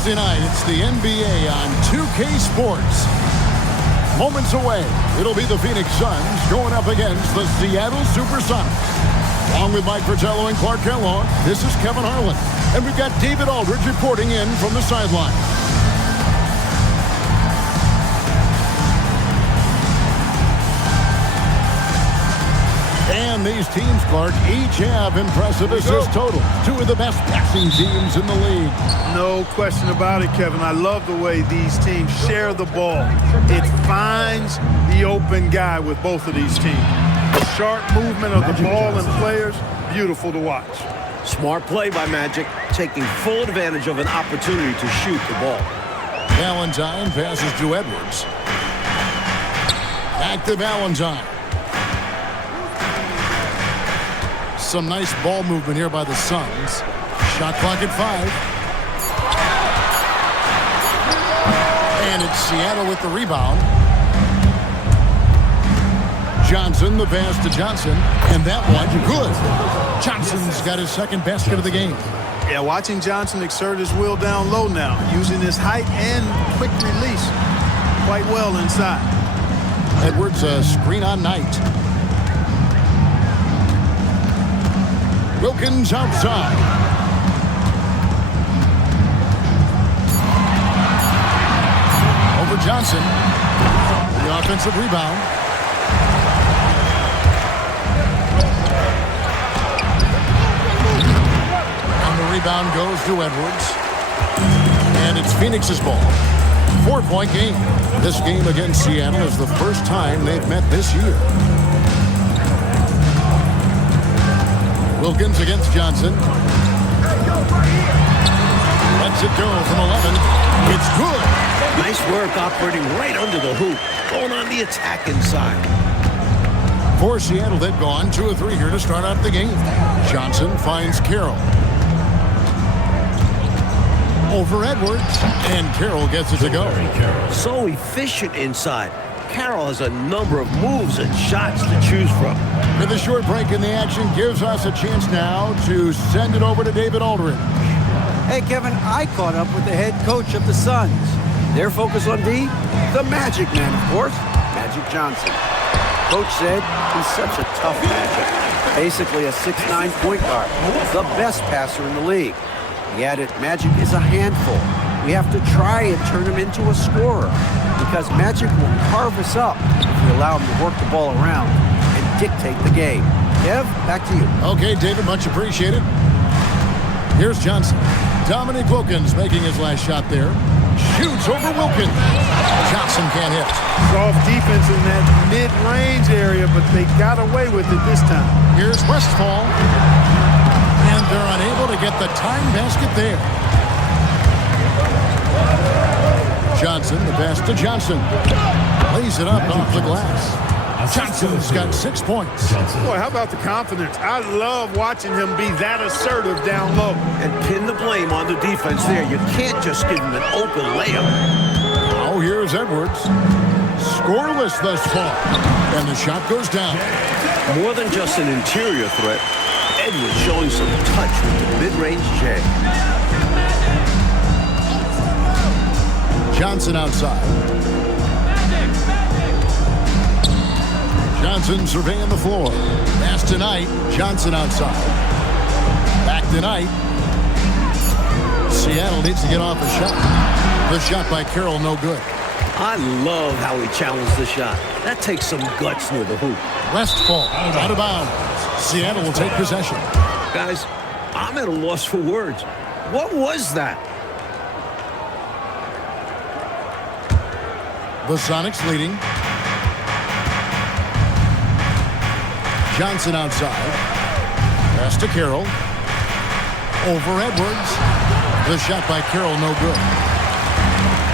Tuesday night, it's the NBA on 2K Sports. Moments away, it'll be the Phoenix Suns going up against the Seattle Supersonics. Along with Mike Fratello and Clark Kellogg, this is Kevin Harlan. And we've got David Aldridge reporting in from the sideline. And these teams, Clark, each have impressive assist totals. Two of the best passing teams in the league. No question about it, Kevin. I love the way these teams share the ball. It finds the open guy with both of these teams. The sharp movement of the ball and players, beautiful to watch. Smart play by Magic, taking full advantage of an opportunity to shoot the ball. Valentine passes to Edwards. Back to Valentine. Some nice ball movement here by the Suns. Shot clock at 5. And it's Seattle with the rebound. Johnson, the pass to Johnson. And that one, good. Johnson's got his second basket of the game. Yeah, watching Johnson exert his will down low now, using his height and quick release quite well inside. Edwards, a screen on Knight. Wilkins outside. Over Johnson. The offensive rebound. And the rebound goes to Edwards. And it's Phoenix's ball. 4-point game. This game against Seattle is the first time they've met this year. Wilkins against Johnson. Lets it go from 11. It's good. Nice work operating right under the hoop. Going on the attack inside. For Seattle, they've gone 2 of 3 here to start out the game. Johnson finds Carroll. Over Edwards. And Carroll gets it to go. So efficient inside. Carroll has a number of moves and shots to choose from. And the short break in the action gives us a chance now to send it over to David Aldridge. Hey, Kevin, I caught up with the head coach of the Suns. Their focus on D? The Magic Man, of course, Magic Johnson. Coach said he's such a tough matchup. Basically a 6'9" point guard, the best passer in the league. He added, Magic is a handful. We have to try and turn him into a scorer because Magic will carve us up if we allow him to work the ball around and dictate the game. Kev, back to you. Okay, David, much appreciated. Here's Johnson. Dominique Wilkins making his last shot there. Shoots over Wilkins. Johnson can't hit. Soft defense in that mid-range area, but they got away with it this time. Here's Westphal. And they're unable to get the time basket there. Johnson, the pass to Johnson. Lays it up off the glass. Johnson's got 6 points. Boy, how about the confidence? I love watching him be that assertive down low. And pin the blame on the defense there. You can't just give him an open layup. Now here's Edwards. Scoreless thus far. And the shot goes down. More than just an interior threat, Edwards showing some touch with the mid-range J. Johnson outside. Johnson surveying the floor. Pass to Knight. Johnson outside. Back to Knight. Seattle needs to get off a shot. The shot by Carroll, no good. I love how he challenged the shot. That takes some guts near the hoop. Westphal out of bounds. Seattle will take possession. Guys, I'm at a loss for words. What was that? The Sonics leading. Johnson outside. Pass to Carroll. Over Edwards. The shot by Carroll, no good.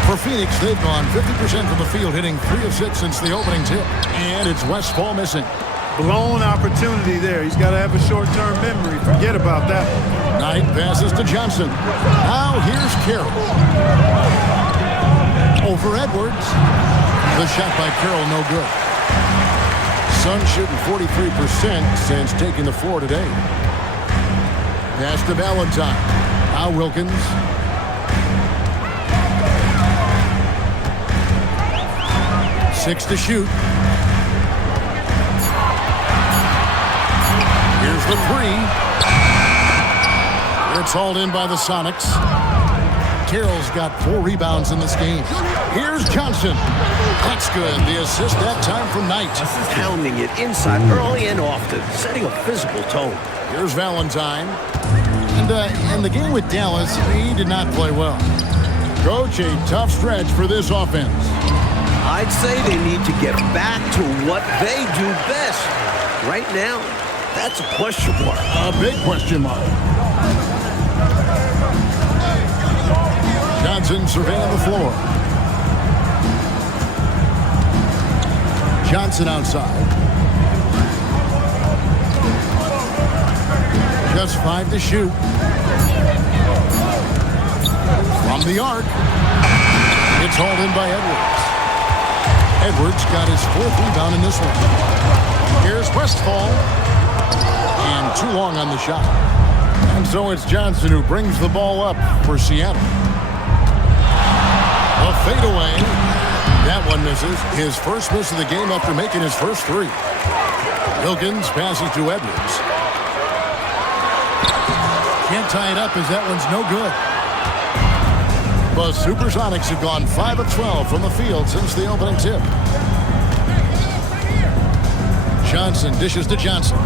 For Phoenix, they've gone 50% from the field, hitting 3 of 6 since the opening tip. And it's Westphal missing. Blown opportunity there. He's got to have a short-term memory. Forget about that. Knight passes to Johnson. Now here's Carroll. Over Edwards. The shot by Carroll, no good. Suns shooting 43% since taking the floor today. Pass to Valentine. Now Wilkins. 6 to shoot. Here's the 3. It's hauled in by the Sonics. Carroll's got 4 rebounds in this game. Here's Johnson. That's good. The assist that time from Knight. Pounding it inside early and often, setting a physical tone. Here's Valentine. And in the game with Dallas, he did not play well. Coach, a tough stretch for this offense. I'd say they need to get back to what they do best. Right now, that's a question mark. A big question mark. Johnson surveying the floor. Johnson outside. Just 5 to shoot. From the arc. It's hauled in by Edwards. Edwards got his 4th rebound in this one. Here's Westfall. And too long on the shot. And so it's Johnson who brings the ball up for Seattle. A fadeaway. That one misses. His first miss of the game after making his first 3. Wilkins passes to Edwards. Can't tie it up as that one's no good. The Supersonics have gone 5 of 12 from the field since the opening tip. Johnson dishes to Johnson.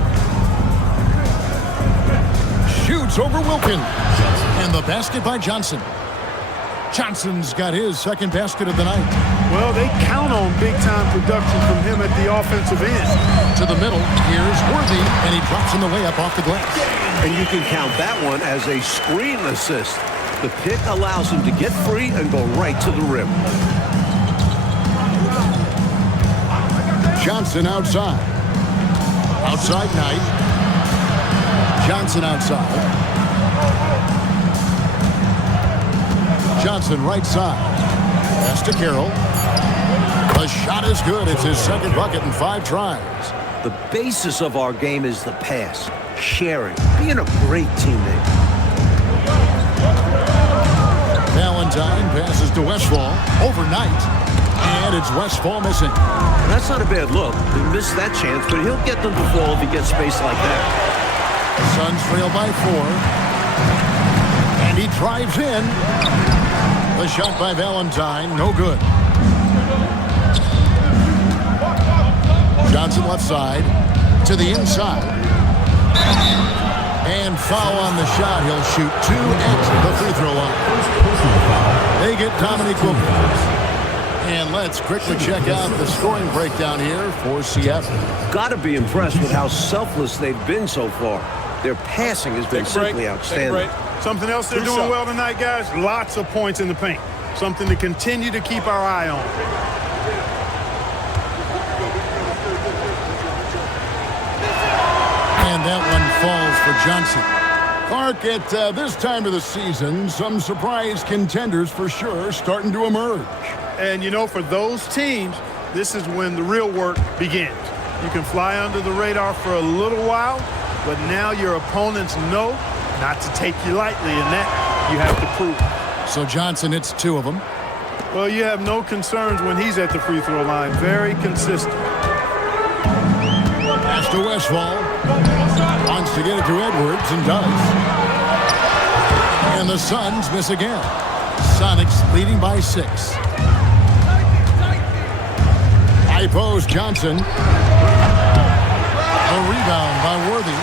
Shoots over Wilkins. And the basket by Johnson. Johnson's got his 2nd basket of the night. Well, they count on big-time production from him at the offensive end. To the middle, here's Worthy, and he drops in the way up off the glass. And you can count that one as a screen assist. The pick allows him to get free and go right to the rim. Johnson outside. Outside Knight. Johnson outside. Johnson right side. Pass to Carroll. The shot is good. It's his 2nd bucket in 5 tries. The basis of our game is the pass, sharing, being a great teammate. Valentine passes to Westfall. Overnight. And it's Westfall missing. That's not a bad look. He missed that chance, but he'll get them to fall if he gets space like that. The Suns trail by 4. And he drives in. The shot by Valentine, no good. Johnson left side to the inside. And foul on the shot. He'll shoot 2 at the free throw line. They get Dominique Wilkins. And let's quickly check out the scoring breakdown here for Seattle. Got to be impressed with how selfless they've been so far. Their passing has been simply outstanding. Something else they're doing well tonight, guys. Lots of points in the paint. Something to continue to keep our eye on. And that one falls for Johnson. Clark, at this time of the season, some surprise contenders for sure starting to emerge. And, you know, for those teams, this is when the real work begins. You can fly under the radar for a little while, but now your opponents know not to take you lightly, and that you have to prove. So Johnson hits 2 of them. Well, you have no concerns when he's at the free throw line. Very consistent. Pass to Westfall. Wants to get it to Edwards and does. And the Suns miss again. Sonics leading by 6. High post Johnson. A rebound by Worthy.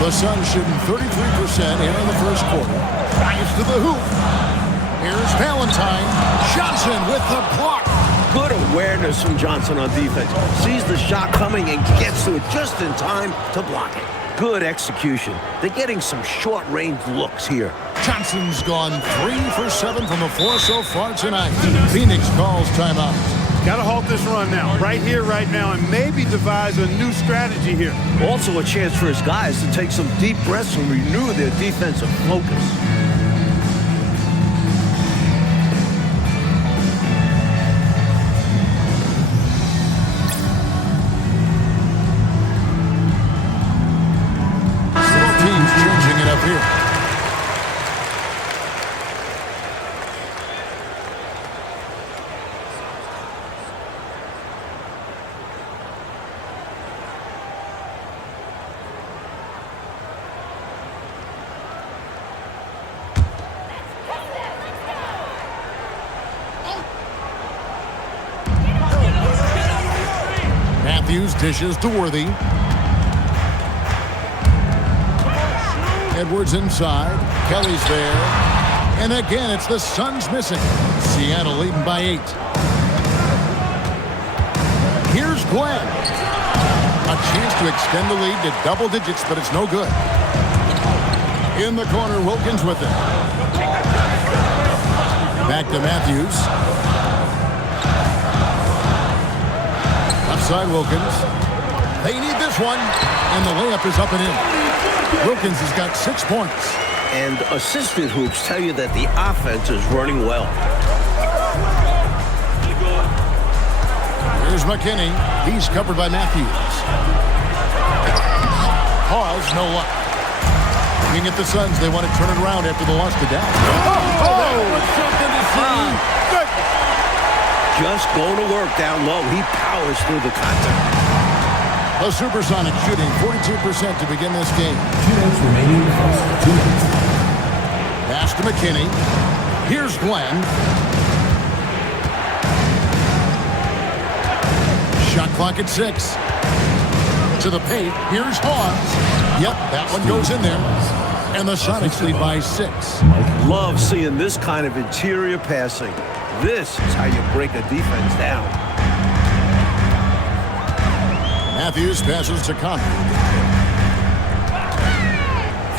The Suns shooting 33% here in the first quarter. Drives to the hoop. Here's Valentine. Johnson with the block. Good awareness from Johnson on defense. Sees the shot coming and gets to it just in time to block it. Good execution. They're getting some short-range looks here. Johnson's gone 3 for 7 from the floor so far tonight. Phoenix calls timeout. Got to halt this run now, right here, right now, and maybe devise a new strategy here. Also a chance for his guys to take some deep breaths and renew their defensive focus. Teams changing it up here. Matthews dishes to Worthy. Edwards inside. Kelly's there. And again, it's the Suns missing. Seattle leading by 8. Here's Glenn. A chance to extend the lead to double digits, but it's no good. In the corner, Wilkins with it. Back to Matthews. Upside Wilkins. They need this one. And the layup is up and in. Wilkins has got 6 points. And assisted hoops tell you that the offense is running well. Here's McKinney. He's covered by Matthews. Pause, no luck. Looking at the Suns, they want to turn it around after the loss to Dallas. That was something to see. Just going to work down low. He powers through the contact. The Supersonics shooting 42% to begin this game. 2 minutes remaining. 2 minutes. Pass to McKinney. Here's Glenn. Shot clock at 6. To the paint. Here's Hawes. Yep, that one goes in there. And the Sonics lead by 6. Love seeing this kind of interior passing. This is how you break a defense down. Matthews passes to Connor.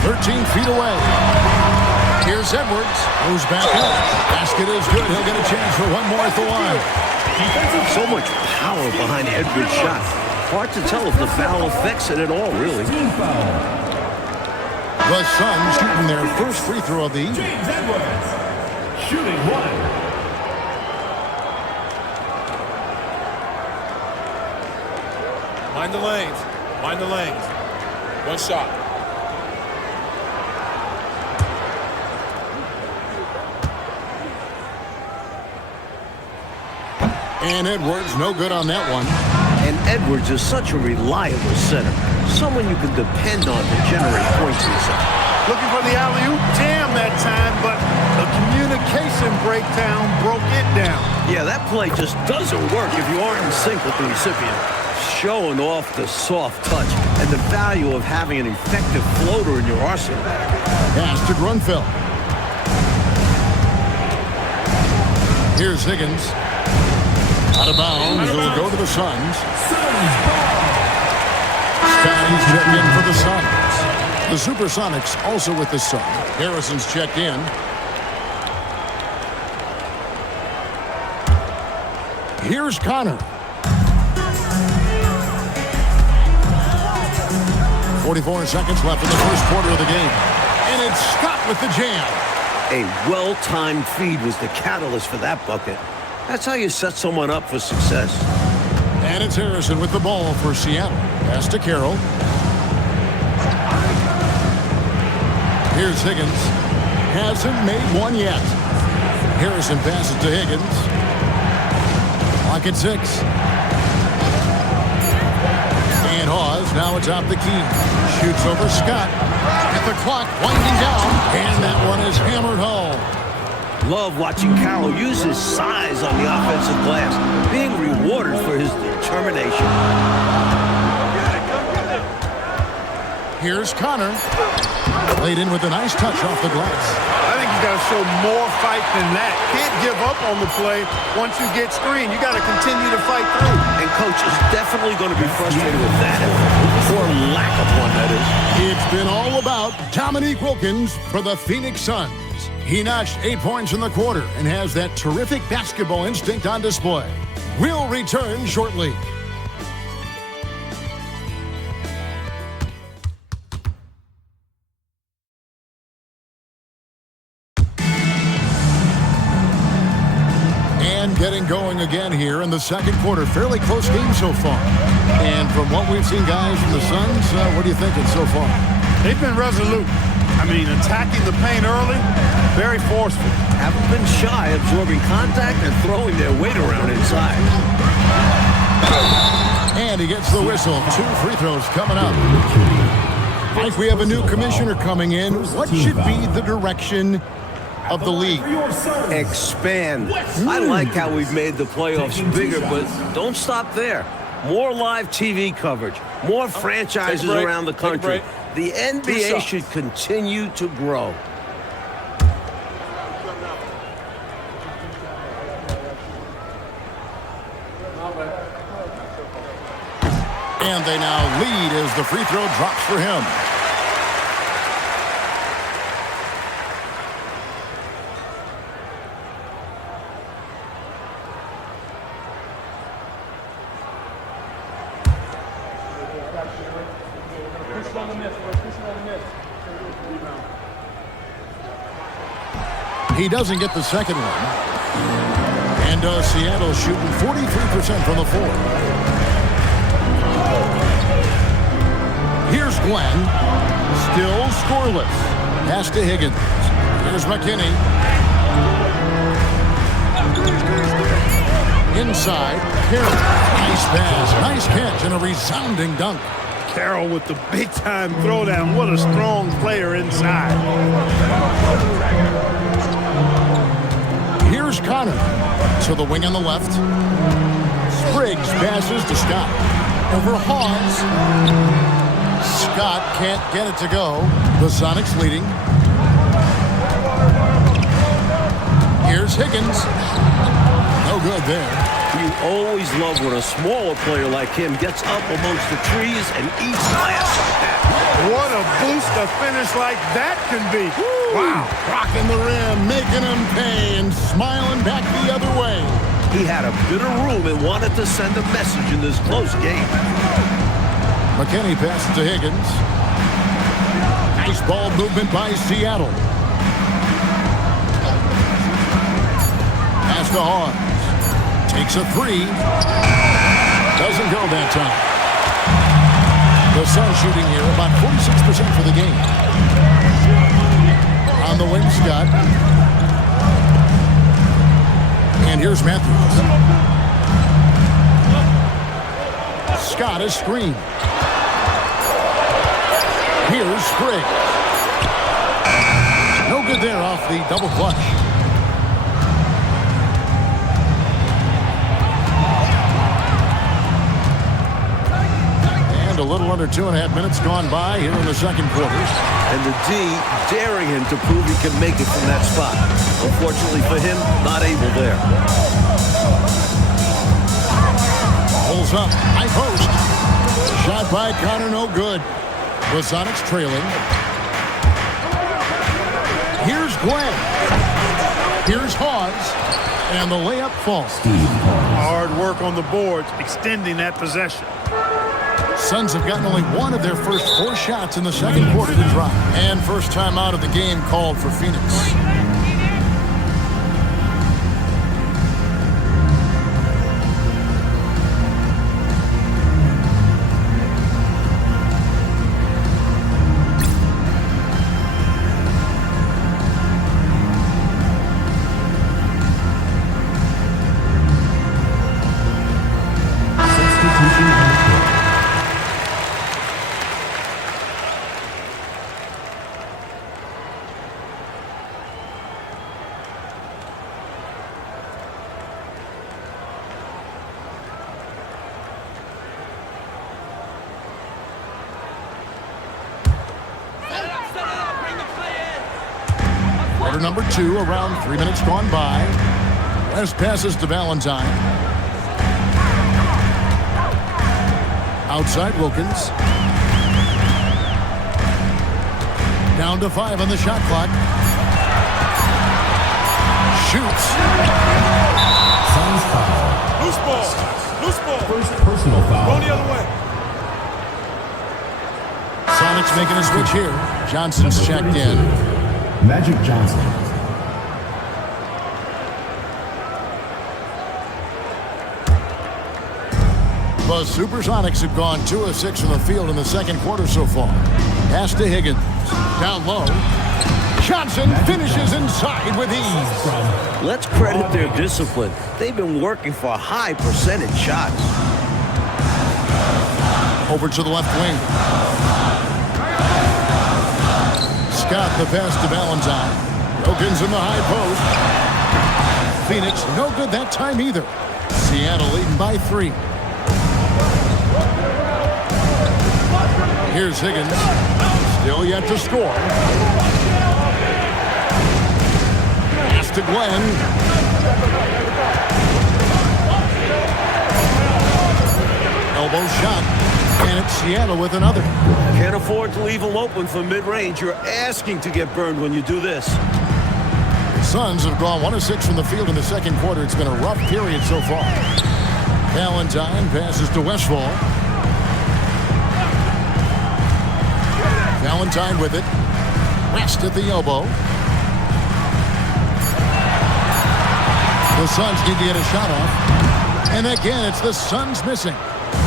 13 feet away. Here's Edwards. Goes back up. Basket is good. He'll get a chance for one more at the line. So much power behind Edwards' shot. Hard to tell if the foul affects it at all, really. The Suns shooting their first free throw of the evening. James Edwards. Shooting 1. Mind the lanes. Mind the lanes. One shot. And Edwards, no good on that one. And Edwards is such a reliable center. Someone you can depend on to generate points inside. Looking for the alley-oop jam that time, but the communication breakdown broke it down. Yeah, that play just doesn't work if you aren't in sync with the recipient. Showing off the soft touch and the value of having an effective floater in your arsenal. Pass to Grunfeld. Here's Higgins. Out of bounds. It'll go to the Suns. Scotty's checked in for the Suns. The Supersonics also with the Suns. Harrison's checked in. Here's Connor. 44 seconds left in the first quarter of the game. And it's Scott with the jam. A well-timed feed was the catalyst for that bucket. That's how you set someone up for success. And it's Harrison with the ball for Seattle. Pass to Carroll. Here's Higgins. Hasn't made one yet. Harrison passes to Higgins. Clock at 6. And Hawes, now it's off the key. Shoots over Scott. At the clock, winding down. And that one is hammered home. Love watching Carroll use his size on the offensive glass, being rewarded for his determination. Here's Connor. Laid in with a nice touch off the glass. I think he's got to show more fight than that. Can't give up on the play once you get screened. You got to continue to fight through. And coach is definitely going to be frustrated with that, or lack of one, that is. It's been all about Dominique Wilkins for the Phoenix Suns. He notched 8 points in the quarter and has that terrific basketball instinct on display. We'll return shortly. And getting going again here in the second quarter. Fairly close game so far. And from what we've seen, guys, from the Suns, what are you thinking so far? They've been resolute. I mean, attacking the paint early, very forceful. Haven't been shy, absorbing contact and throwing their weight around inside. And he gets the whistle. 2 free throws coming up. Mike, we have a new commissioner coming in. What should be the direction of the league? Expand. I like how we've made the playoffs bigger, but don't stop there. More live TV coverage, more franchises around the country. The NBA should continue to grow. And they now lead as the free throw drops for him. He doesn't get the second one. And Seattle shooting 43% from the floor. Here's Glenn. Still scoreless. Pass to Higgins. Here's McKinney. Inside. Carroll. Nice pass. Nice catch and a resounding dunk. Carroll with the big-time throwdown. What a strong player inside. Here's Connor. To the wing on the left. Spriggs passes to Scott. Over Hawes. Scott can't get it to go. The Sonics leading. Here's Higgins. No good there. You always love when a smaller player like him gets up amongst the trees and eats glass like that. What a boost a finish like that can be. Wow. Rocking the rim, making him pay, and smiling back the other way. He had a bit of room and wanted to send a message in this close game. McKinney passes to Higgins. Nice ball movement by Seattle. Pass to Hawes. Takes a three. Doesn't go that time. The Suns shooting here about 46% for the game. On the wing, Scott. And here's Matthews. Scott is screened. Here's Spriggs. No good there off the double clutch. And a little under 2.5 minutes gone by here in the second quarter. And the D daring him to prove he can make it from that spot. Unfortunately for him, not able there. Pulls up. High post. Shot by Connor, no good. The Sonics trailing. Here's Glenn. Here's Hawes. And the layup falls. Hard work on the boards, extending that possession. Suns have gotten only one of their first 4 shots in the second quarter to drop. And first time out of the game called for Phoenix. Quarter number 2, around 3 minutes gone by. West passes to Valentine. Outside Wilkins. Down to 5 on the shot clock. Shoots. Suns foul. Loose ball. Loose ball. First personal foul. Go the other way. Sonics making a switch here. Johnson's checked in. Magic Johnson. The Supersonics have gone 2 of 6 from the field in the second quarter so far. Pass to Higgins. Down low. Johnson finishes inside with ease. Let's credit their discipline. They've been working for high percentage shots. Over to the left wing. Scott the pass to Valentine. Wilkins in the high post. Phoenix no good that time either. Seattle leading by 3. Here's Higgins. Still yet to score. Pass to Glenn. Elbow shot. And it's Seattle with another. Can't afford to leave him open for mid-range. You're asking to get burned when you do this. The Suns have gone 1 of 6 from the field in the second quarter. It's been a rough period so far. Valentine passes to Westfall. Valentine with it. West at the elbow. The Suns need to get a shot off. And again, it's the Suns missing.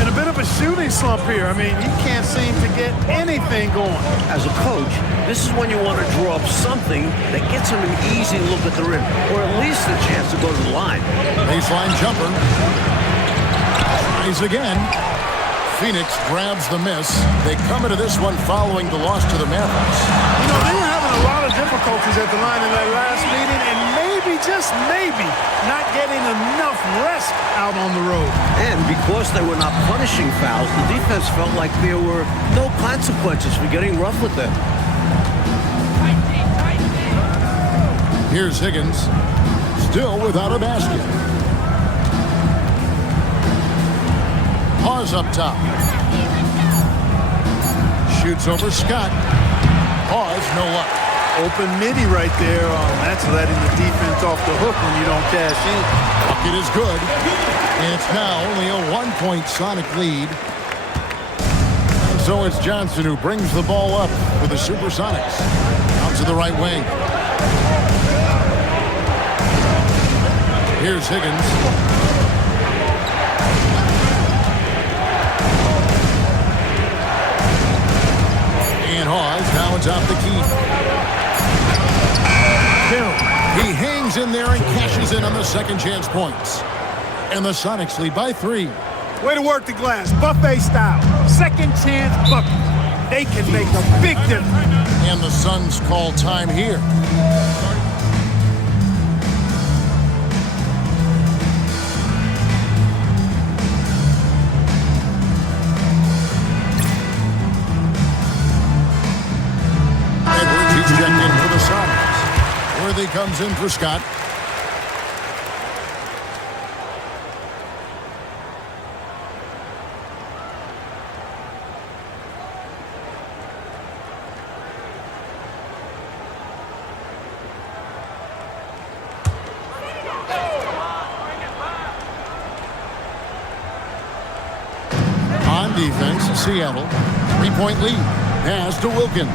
And a bit of a shooting slump here. I mean, he can't seem to get anything going. As a coach, this is when you want to draw up something that gets him an easy look at the rim, or at least a chance to go to the line. Baseline jumper. Tries again. Phoenix grabs the miss. They come into this one following the loss to the Mavericks. You know, they were having a lot of difficulties at the line in that last meeting, and maybe, just maybe, not getting enough rest out on the road. And because they were not punishing fouls, the defense felt like there were no consequences for getting rough with them. Here's Higgins. Still without a basket. Hawes up top. Shoots over Scott. Hawes, no luck. Open midi right there. That's letting the defense off the hook when you don't cash in. Bucket is good. And it's now only a 1-point Sonic lead. So it's Johnson who brings the ball up for the Supersonics. Out to the right wing. Here's Higgins. And Hawes now atop the key. He hangs in there and cashes in on the second chance points. And the Sonics lead by 3. Way to work the glass. Buffet style. Second chance bucket. They can make a big difference. And the Suns call time here. Edwards checked in for the Sonics. Worthy comes in for Scott. On defense, Seattle. 3-point lead. Pass to Wilkins.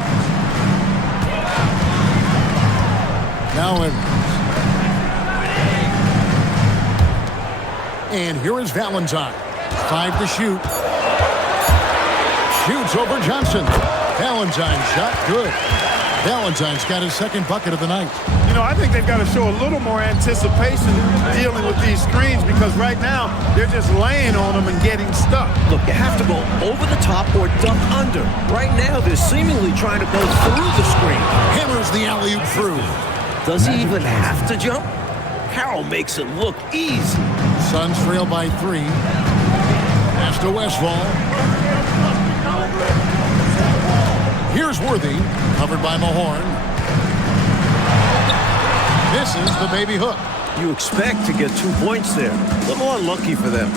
Now Edwards. And here is Valentine. 5 to shoot. Shoots over Johnson. Valentine shot good. Valentine's got his second bucket of the night. You know, I think they've got to show a little more anticipation dealing with these screens because right now they're just laying on them and getting stuck. Look, you have to go over the top or duck under. Right now, they're seemingly trying to go through the screen. Hammers the alley-oop through. Does he even have to jump? Carroll makes it look easy. Suns trail by 3. Pass to Westfall. Here's Worthy, covered by Mahorn. This is the baby hook. You expect to get 2 points there. A little unlucky for them.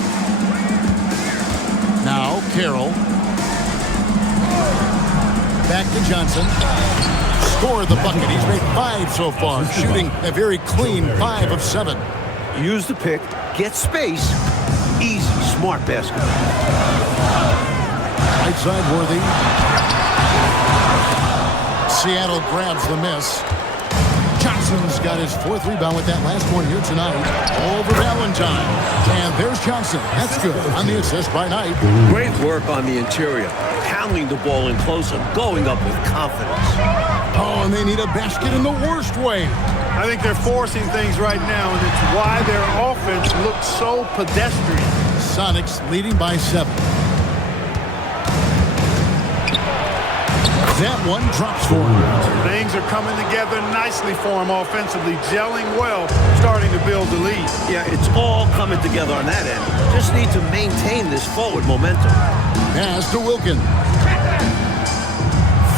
Now Carroll. Back to Johnson. Scored the bucket. He's made 5 so far, shooting a very clean 5 of 7. Use the pick, get space. Easy, smart basket. Right side Worthy. Seattle grabs the miss. Johnson's got his 4th rebound with that last one here tonight. Over Valentine. And there's Johnson. That's good on the assist by Knight. Great work on the interior. Pounding the ball in close and going up with confidence. Oh, and they need a basket in the worst way. I think they're forcing things right now, and it's why their offense looks so pedestrian. Sonics leading by 7. That one drops for him. Things are coming together nicely for him offensively, gelling well, starting to build the lead. Yeah, it's all coming together on that end. Just need to maintain this forward momentum. Pass to Wilkins.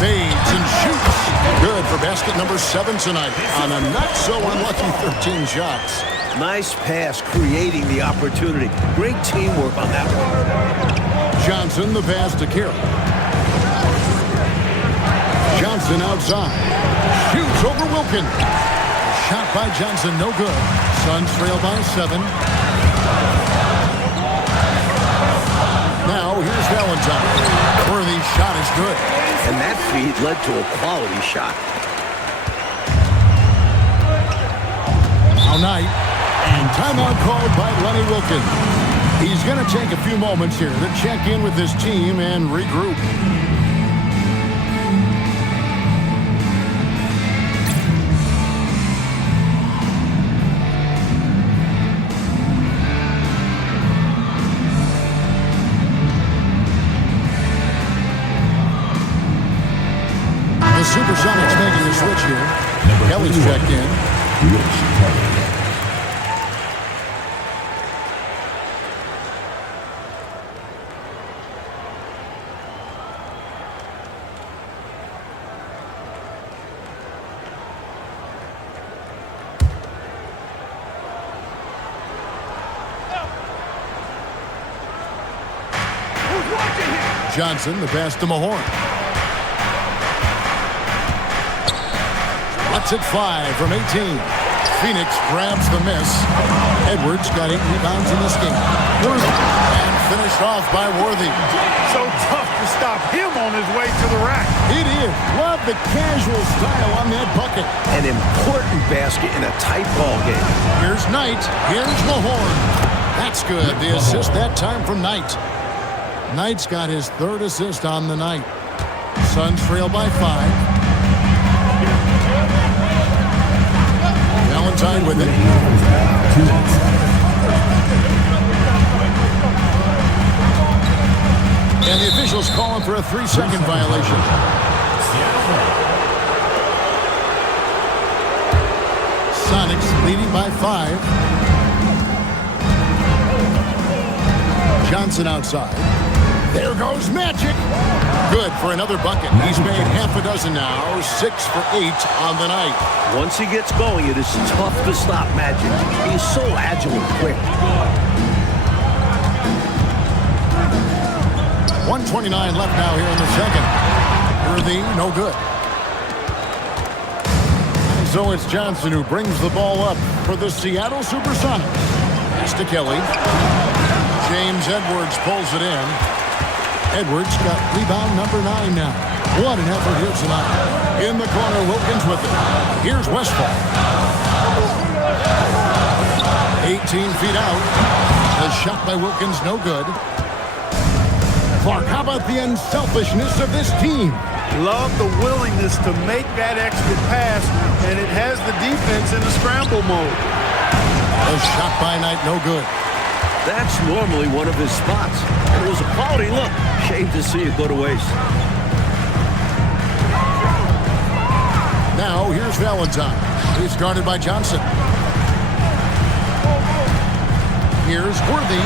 Fades and shoots. Good for basket number 7 tonight on a not-so-unlucky 13 shots. Nice pass, creating the opportunity. Great teamwork on that one. Johnson, the pass to Carroll. Johnson outside. Shoots over Wilkins. Shot by Johnson, no good. Suns trail by 7. Now here's Valentine. Worthy's shot is good. And that feed led to a quality shot. Now Knight. And timeout called by Lenny Wilkins. He's going to take a few moments here to check in with his team and regroup. The Supersonics making the switch here. Kelly's checked in. Rich Kelly. Johnson, the pass to Mahorn. Lets it fly from 18. Phoenix grabs the miss. Edwards got 8 rebounds in this game. And finished off by Worthy. So tough to stop him on his way to the rack. It is. Love the casual style on that bucket. An important basket in a tight ball game. Here's Knight. Here's Mahorn. That's good. The assist that time from Knight. Knight's got his 3rd assist on the night. Suns trail by 5. Valentine with it. And the officials calling for a 3-second violation. Sonics leading by 5. Johnson outside. There goes Magic. Good for another bucket. He's made half a dozen now. 6 for 8 on the night. Once he gets going, it is tough to stop Magic. He's so agile and quick. 1:29 left now here in the second. Worthy, no good. And so it's Johnson who brings the ball up for the Seattle Supersonics. Pass to Kelly. James Edwards pulls it in. Edwards got rebound number 9 now. What an effort here tonight. In the corner, Wilkins with it. Here's Westphal. 18 feet out. A shot by Wilkins, no good. Clark, how about the unselfishness of this team? Love the willingness to make that extra pass, and it has the defense in a scramble mode. A shot by Knight, no good. That's normally one of his spots. It was a quality look. Shame to see it go to waste. Now, here's Valentine. He's guarded by Johnson. Here's Worthy.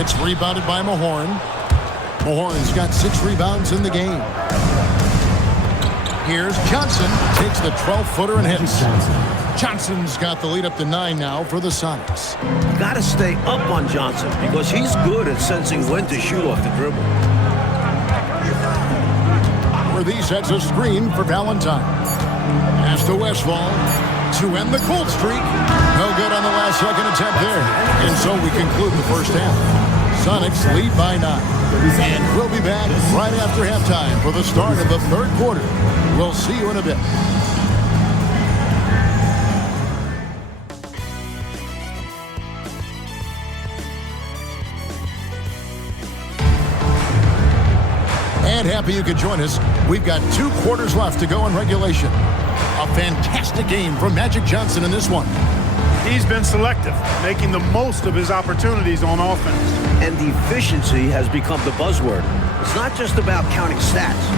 It's rebounded by Mahorn. Mahorn's got 6 rebounds in the game. Here's Johnson. Takes the 12-footer and hits. Johnson's got the lead up to 9 now for the Sonics. Got to stay up on Johnson because he's good at sensing when to shoot off the dribble. Worthy sets a screen for Valentine. Pass to Westphal to end the cold streak. No good on the last second attempt there. And so we conclude the first half. Sonics lead by 9. And we'll be back right after halftime for the start of the 3rd quarter. We'll see you in a bit. And happy you could join us. We've got 2 quarters left to go in regulation. A fantastic game from Magic Johnson in this one. He's been selective, making the most of his opportunities on offense. And efficiency has become the buzzword. It's not just about counting stats.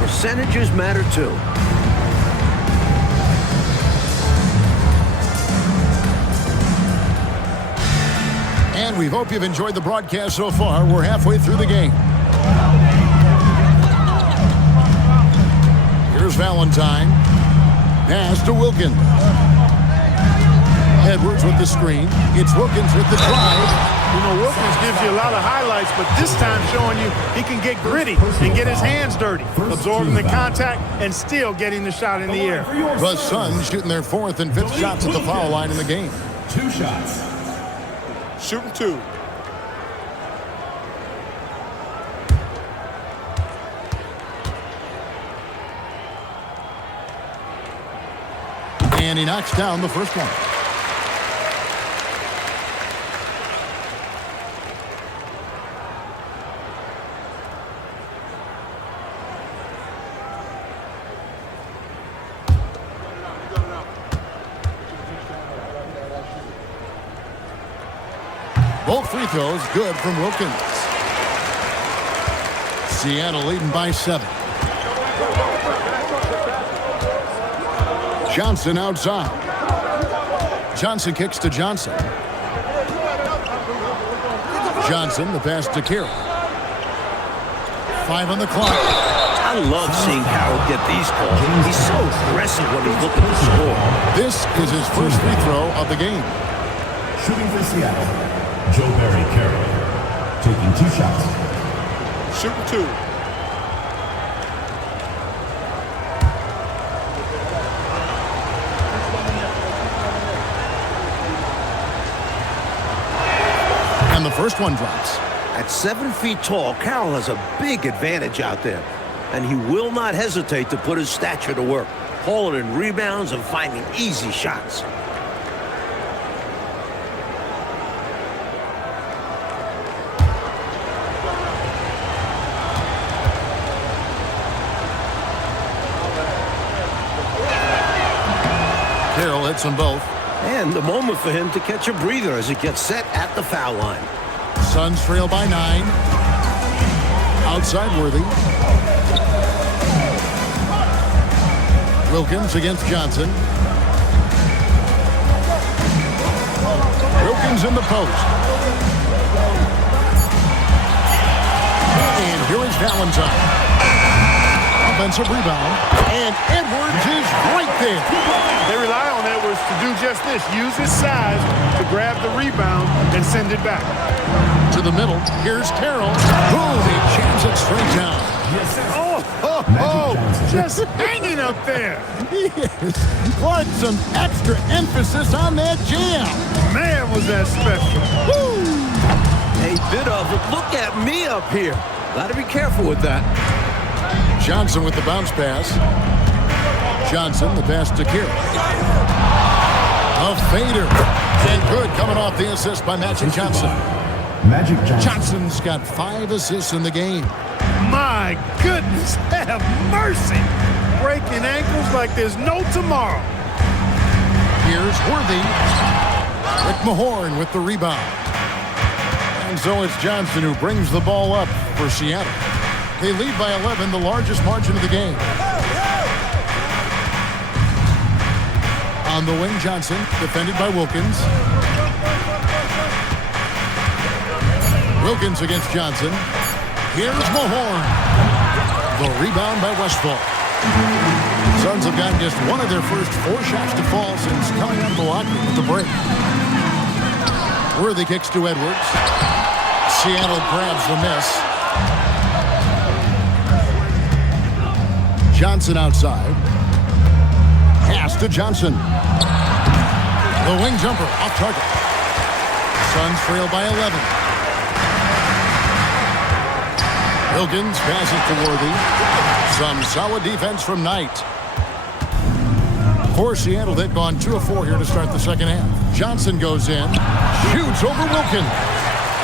The percentages matter too. And we hope you've enjoyed the broadcast so far. We're halfway through the game. Here's Valentine. Pass to Wilkins. Edwards with the screen. It's Wilkins with the drive. You know, Wilkins gives you a lot of highlights, but this time showing you he can get gritty and get his hands dirty, absorbing the contact and still getting the shot in the air. The Suns shooting their 4th and 5th shots at the foul line in the game. 2 shots. Shooting 2. And he knocks down the first one. Both free throws good from Wilkins. Seattle leading by 7. Johnson outside. Johnson kicks to Johnson. Johnson, the pass to Carroll. 5 on the clock. I love seeing Carroll get these calls. He's so aggressive when he's looking to score. This is his first free throw of the game. Shooting for Seattle, Joe Barry Carroll. Taking 2 shots. Shooting 2. And the first one drops. At 7 feet tall, Carroll has a big advantage out there. And he will not hesitate to put his stature to work, hauling in rebounds and finding easy shots. Carroll hits them both. And the moment for him to catch a breather as he gets set at the foul line. Suns trail by 9. Outside Worthy. Wilkins against Johnson. Wilkins in the post. And here is Valentine. Offensive rebound. And Edwards is right there. They rely on Edwards to do just this. Use his size to grab the rebound and send it back. To the middle. Here's Carroll. Boom! He jams it straight down. Just hanging up there. Yes. What some extra emphasis on that jam. Man, was that special. Woo! A bit of it. Look at me up here. Got to be careful with that. Johnson with the bounce pass. Johnson, the pass to Carroll. A fader. And good coming off the assist by Magic Johnson. Magic Johnson. Johnson's got 5 assists in the game. My goodness, have mercy. Breaking ankles like there's no tomorrow. Here's Worthy. Rick Mahorn with the rebound. And so it's Johnson who brings the ball up for Seattle. They lead by 11, the largest margin of the game. On the wing, Johnson, defended by Wilkins. Wilkins against Johnson. Here's Mahorn. The rebound by Westphal. Suns have gotten just one of their first 4 shots to fall since coming out of the locker room at the break. Worthy kicks to Edwards. Seattle grabs the miss. Johnson outside. Pass to Johnson. The wing jumper off target. Suns trail by 11. Wilkins passes to Worthy. Some solid defense from Knight. For Seattle, they've gone 2 of 4 here to start the second half. Johnson goes in, shoots over Wilkins,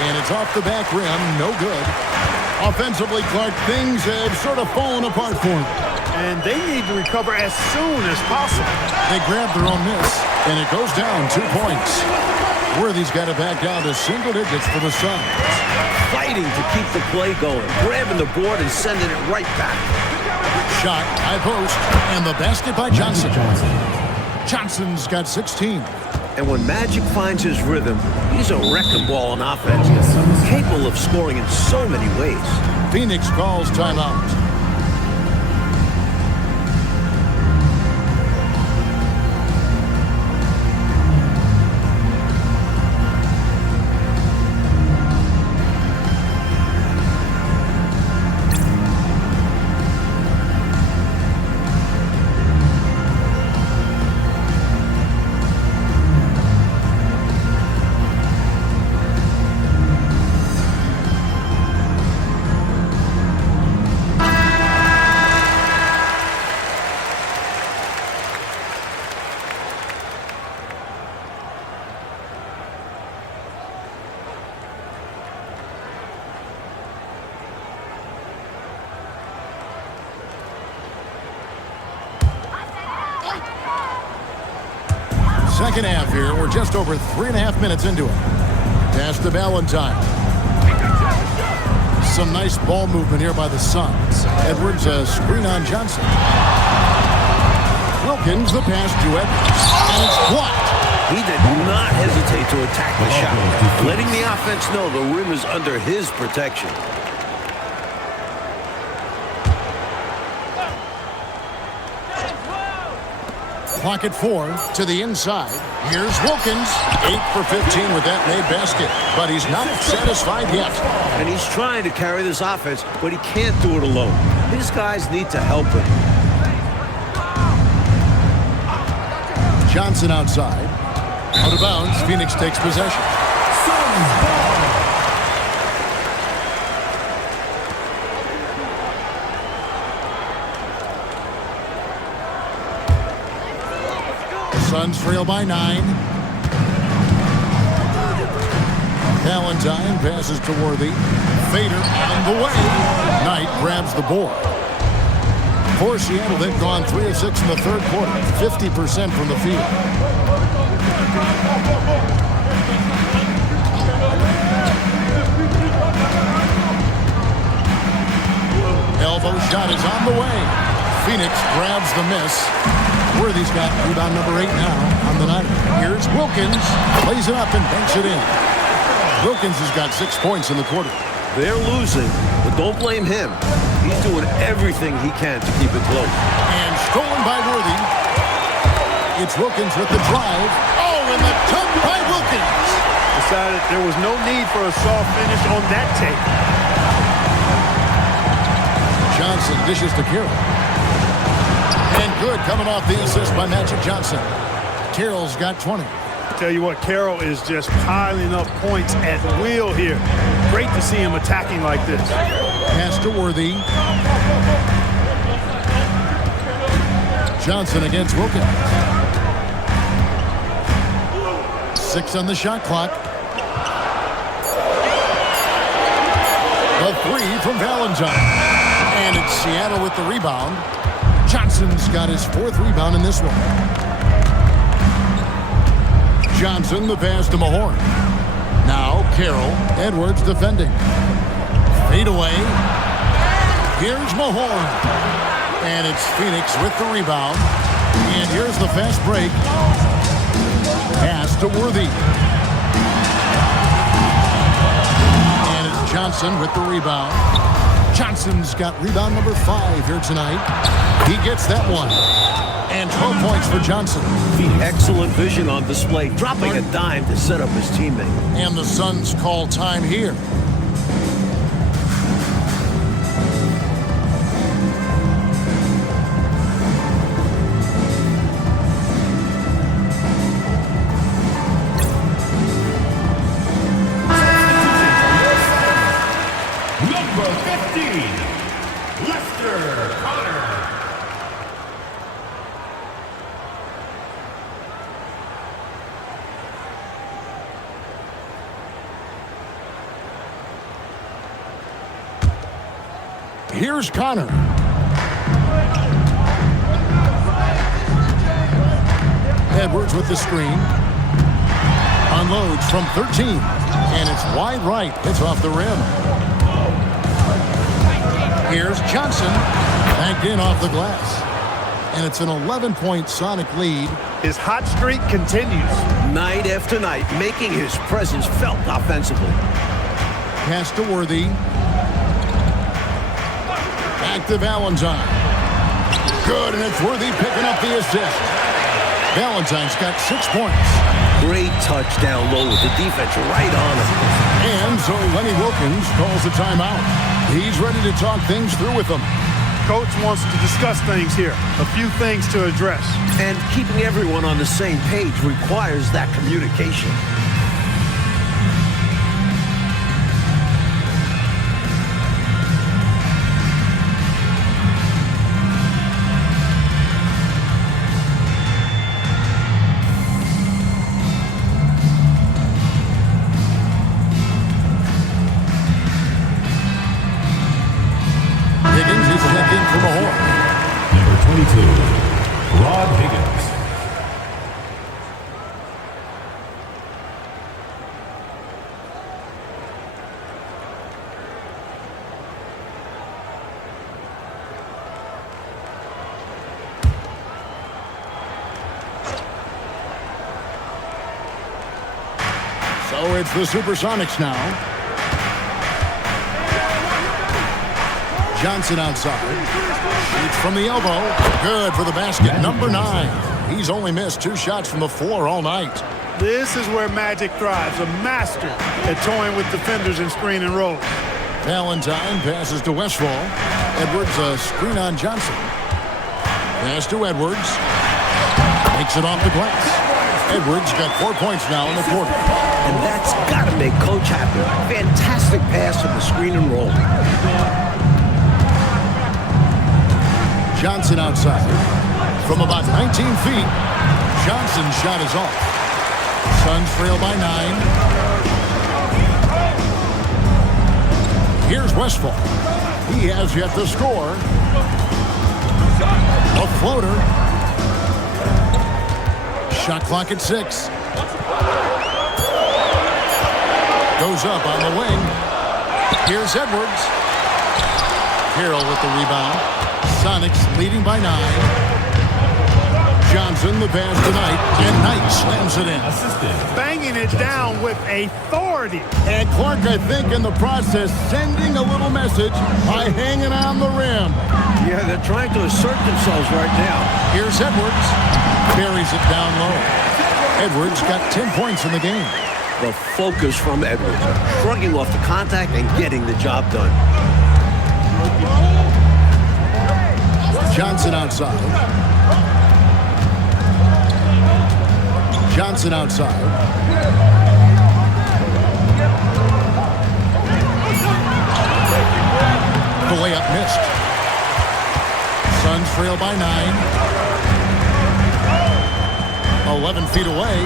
and it's off the back rim, no good. Offensively, Clark, things have sort of fallen apart for them. And they need to recover as soon as possible. They grab their own miss, and it goes down 2 points. Worthy's got it back down to single digits for the Suns. Fighting to keep the play going, grabbing the board and sending it right back. Shot, high post, and the basket by Johnson. Johnson's got 16. And when Magic finds his rhythm, he's a wrecking ball on offense. Capable of scoring in so many ways. Phoenix calls timeout. Second half here. We're just over 3.5 minutes into it. Pass to Valentine. Some nice ball movement here by the Suns. Edwards a screen on Johnson. Wilkins the pass to Edwards. And it's blocked. He did not hesitate to attack the shot, letting the offense know the rim is under his protection. Clock at 4 to the inside. Here's Wilkins. 8 for 15 with that made basket. But he's not satisfied yet. And he's trying to carry this offense, but he can't do it alone. His guys need to help him. Johnson outside. Out of bounds. Phoenix takes possession. Suns trail by 9. Valentine passes to Worthy. Fader on the way. Knight grabs the board. For Seattle, they've gone 3 of 6 in the third quarter. 50% from the field. Elbow shot is on the way. Phoenix grabs the miss. Worthy's got rebound number 8 now on the night. Here's Wilkins. Plays it up and banks it in. Wilkins has got 6 points in the quarter. They're losing, but don't blame him. He's doing everything he can to keep it close. And stolen by Worthy. It's Wilkins with the drive. Oh, and the dunk by Wilkins. Decided there was no need for a soft finish on that tape. Johnson dishes to Carroll. And good coming off the assist by Magic Johnson. Carroll's got 20. Tell you what, Carroll is just piling up points at will here. Great to see him attacking like this. Pass to Worthy. Johnson against Wilkins. 6 on the shot clock. The 3 from Valentine. And it's Seattle with the rebound. Johnson's got his 4th rebound in this one. Johnson the pass to Mahorn. Now Carroll. Edwards defending. Fade away. Here's Mahorn. And it's Phoenix with the rebound. And here's the fast break. Pass to Worthy. And it's Johnson with the rebound. Johnson's got rebound number 5 here tonight. He gets that one. And 12 points for Johnson. Excellent vision on display, dropping a dime to set up his teammate. And the Suns call time here. Here's Connor. Edwards with the screen. Unloads from 13. And it's wide right. It's off the rim. Here's Johnson. Backed in off the glass. And it's an 11-point Sonic lead. His hot streak continues. Night after night, making his presence felt offensively. Pass to Worthy. Back to Valentine. Good, and it's Worthy picking up the assist. Valentine's got 6 points. Great touch down low with the defense right on him. And so Lenny Wilkins calls a timeout. He's ready to talk things through with them. Coach wants to discuss things here. A few things to address. And keeping everyone on the same page requires that communication. Number 22, Rod Higgins. So it's the Supersonics now. Johnson outside. Shoots from the elbow. Good for the basket. Number 9. He's only missed 2 shots from the floor all night. This is where Magic thrives. A master at toying with defenders and screen and rolls. Valentine passes to Westfall. Edwards a screen on Johnson. Pass to Edwards. Makes it off the glass. Edwards got 4 points now in the quarter. And that's got to make Coach happy. Fantastic pass to the screen and roll. Johnson outside. From about 19 feet, Johnson's shot is off. Suns trail by 9. Here's Westfall. He has yet to score. A floater. Shot clock at 6. Goes up on the wing. Here's Edwards. Carroll with the rebound. Sonics leading by 9. Johnson the pass tonight, and Knight slams it in. Banging it down with authority. And Clark, I think, in the process, sending a little message by hanging on the rim. Yeah, they're trying to assert themselves right now. Here's Edwards. Buries it down low. Edwards got 10 points in the game. The focus from Edwards, shrugging off the contact and getting the job done. Johnson outside. Johnson outside. The layup missed. Suns trail by 9. 11 feet away.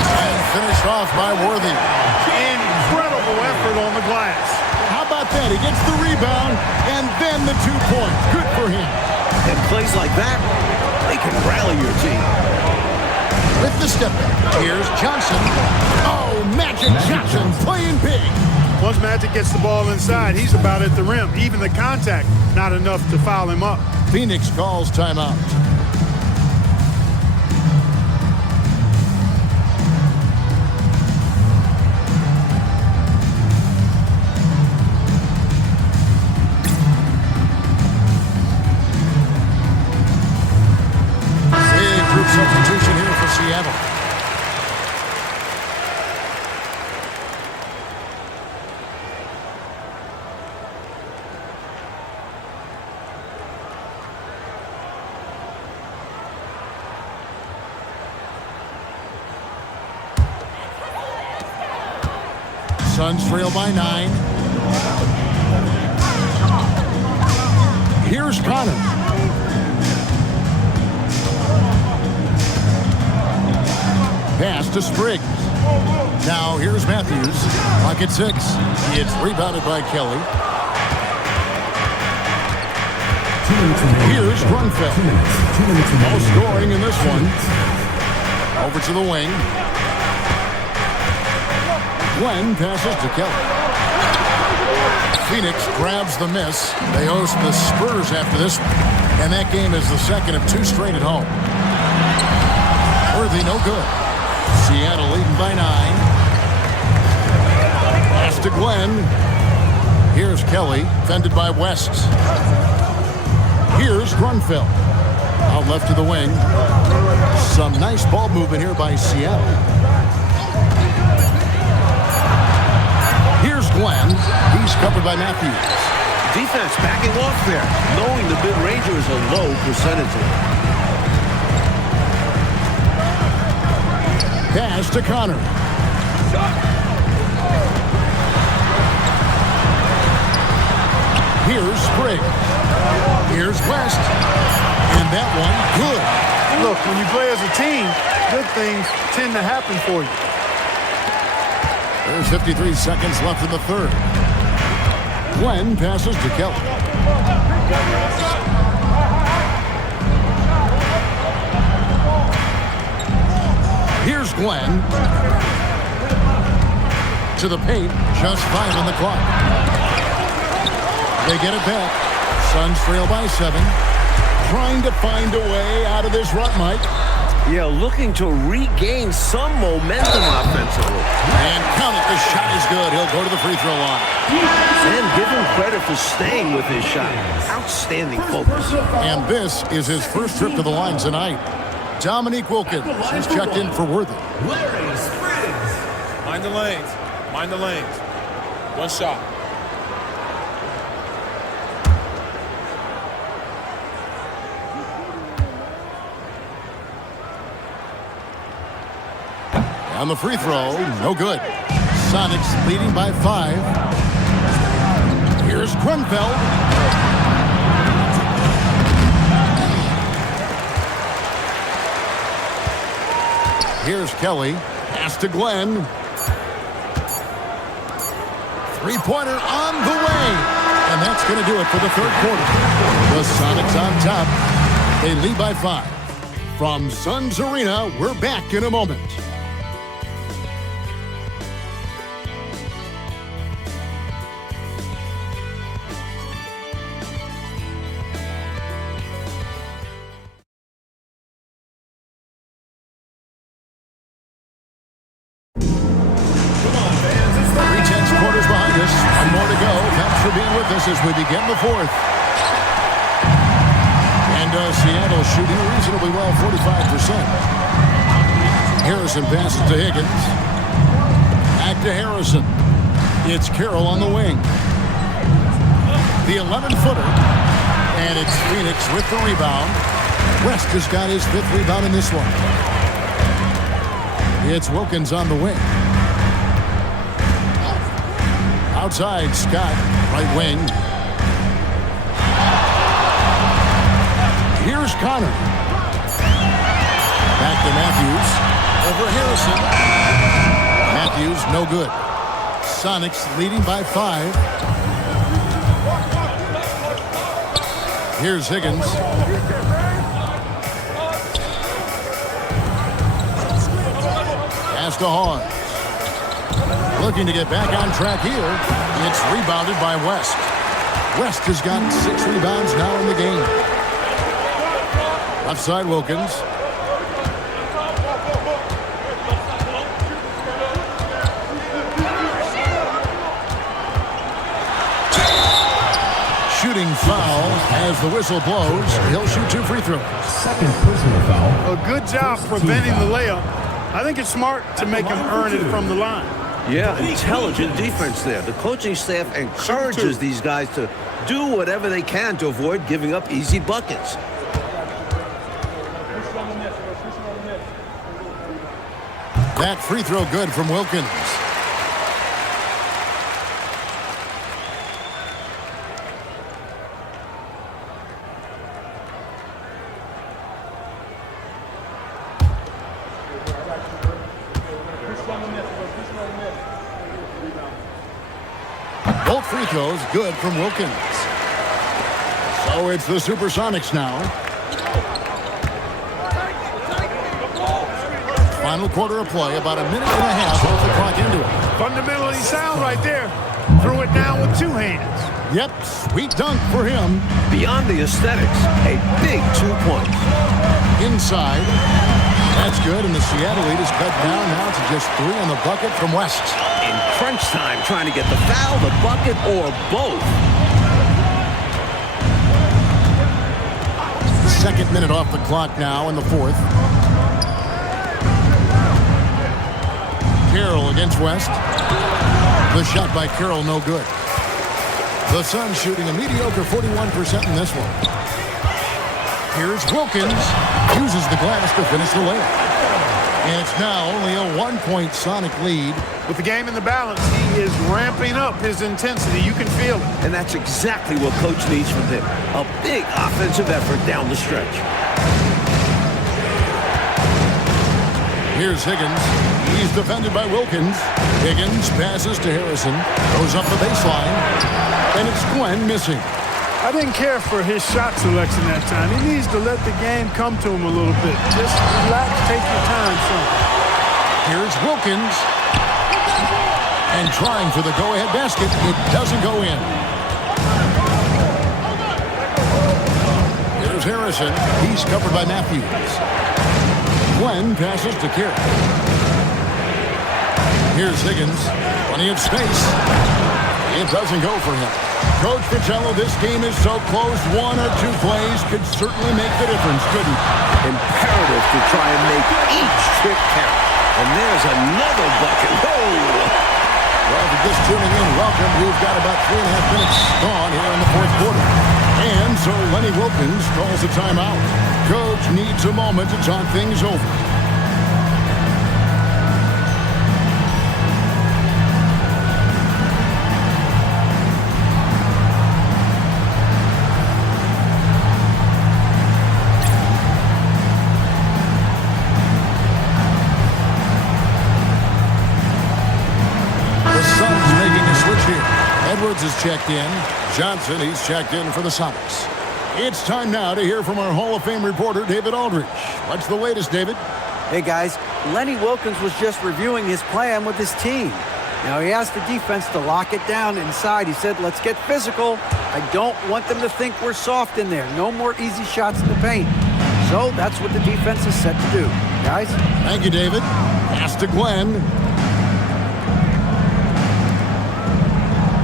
And finished off by Worthy. Incredible effort on the glass. How about that? He gets the rebound and then the 2 points. Good for him. And plays like that, they can rally your team. With the step back, here's Johnson. Oh, Magic Johnson playing big. Once Magic gets the ball inside, he's about at the rim. Even the contact, not enough to foul him up. Phoenix calls timeout. Substitution here for Seattle. Suns trail by 9. Here's Connor. Pass to Spriggs. Now here's Matthews. Clock at 6. It's rebounded by Kelly. Here's Grunfeld. No scoring in this one. Over to the wing. Glenn passes to Kelly. Phoenix grabs the miss. They host the Spurs after this one. And that game is the second of 2 straight at home. Worthy, no good. Seattle leading by 9. Pass to Glenn. Here's Kelly, fended by West. Here's Grunfeld. Out left to the wing. Some nice ball movement here by Seattle. Here's Glenn. He's covered by Matthews. Defense backing off there, knowing the mid-ranger is a low percentage. Pass to Connor. Here's Sprigg. Here's West. And that one, good. Look, when you play as a team, good things tend to happen for you. There's 53 seconds left in the third. Glenn passes to Kelly. Here's Glenn. To the paint, just 5 on the clock. They get it back. Suns trail by 7. Trying to find a way out of this rut, Mike. Yeah, looking to regain some momentum offensively. And count it, the shot is good. He'll go to the free throw line. And give him credit for staying with his shot. Outstanding focus. And this is his first trip to the line tonight. Dominique Wilkins is checked in for Worthy. Mind the lanes. Mind the lanes. One shot. On the free throw, no good. Sonics leading by 5. Here's Grunfeld. Here's Kelly. Pass to Glenn. Three-pointer on the way. And that's going to do it for the third quarter. The Sonics on top. They lead by 5. From Suns Arena, we're back in a moment. As we begin the fourth. And Seattle shooting reasonably well, 45%. Harrison passes to Higgins. Back to Harrison. It's Carroll on the wing. The 11-footer. And it's Phoenix with the rebound. West has got his 5th rebound in this one. It's Wilkins on the wing. Outside, Scott, right wing. Here's Connor. Back to Matthews. Over Harrison. Matthews, no good. Sonics leading by 5. Here's Higgins. Pass to Hawes. Looking to get back on track here. It's rebounded by West. West has gotten 6 rebounds now in the game. Left side, Wilkins. Shooting foul as the whistle blows. He'll shoot 2 free throws. Second personal foul. A good job preventing the layup. I think it's smart to make him earn it from the line. Yeah, intelligent defense there. The coaching staff encourages these guys to do whatever they can to avoid giving up easy buckets. That free throw good from Wilkins. Both free throws good from Wilkins. So it's the Supersonics now. Final quarter of play, about a minute and a half off the clock into it. Fundamentally sound right there. Threw it down with 2 hands. Yep, sweet dunk for him. Beyond the aesthetics, a big 2 points. Inside. That's good, and the Seattle lead is cut down now to just 3 on the bucket from West. In crunch time, trying to get the foul, the bucket, or both. Second minute off the clock now in the 4th. Carroll against West. The shot by Carroll, no good. The Suns shooting a mediocre 41% in this one. Here's Wilkins. Uses the glass to finish the layup. And it's now only a 1-point Sonic lead. With the game in the balance, he is ramping up his intensity. You can feel it. And that's exactly what Coach needs from him. A big offensive effort down the stretch. Here's Higgins. He's defended by Wilkins. Higgins passes to Harrison. Goes up the baseline. And it's Glenn missing. I didn't care for his shot selection that time. He needs to let the game come to him a little bit. Just relax, take your time, son. Here's Wilkins. And trying for the go-ahead basket. It doesn't go in. Here's Harrison. He's covered by Matthews. Glenn passes to Carroll. Here's Higgins. Plenty of space. It doesn't go for him. Coach Pacello, this game is so close. 1 or 2 plays could certainly make the difference, couldn't it? Imperative to try and make each trip count. And there's another bucket. Whoa! Well, if you're just tuning in, welcome. We've got about 3.5 minutes gone here in the 4th quarter. And so Lenny Wilkins calls a timeout. Coach needs a moment to talk things over. Edwards is checked in. Johnson, he's checked in for the Sonics. It's time now to hear from our Hall of Fame reporter, David Aldridge. What's the latest, David? Hey, guys. Lenny Wilkins was just reviewing his plan with his team. Now, he asked the defense to lock it down inside. He said, let's get physical. I don't want them to think we're soft in there. No more easy shots in the paint. So that's what the defense is set to do. Guys? Thank you, David. Pass to Glenn.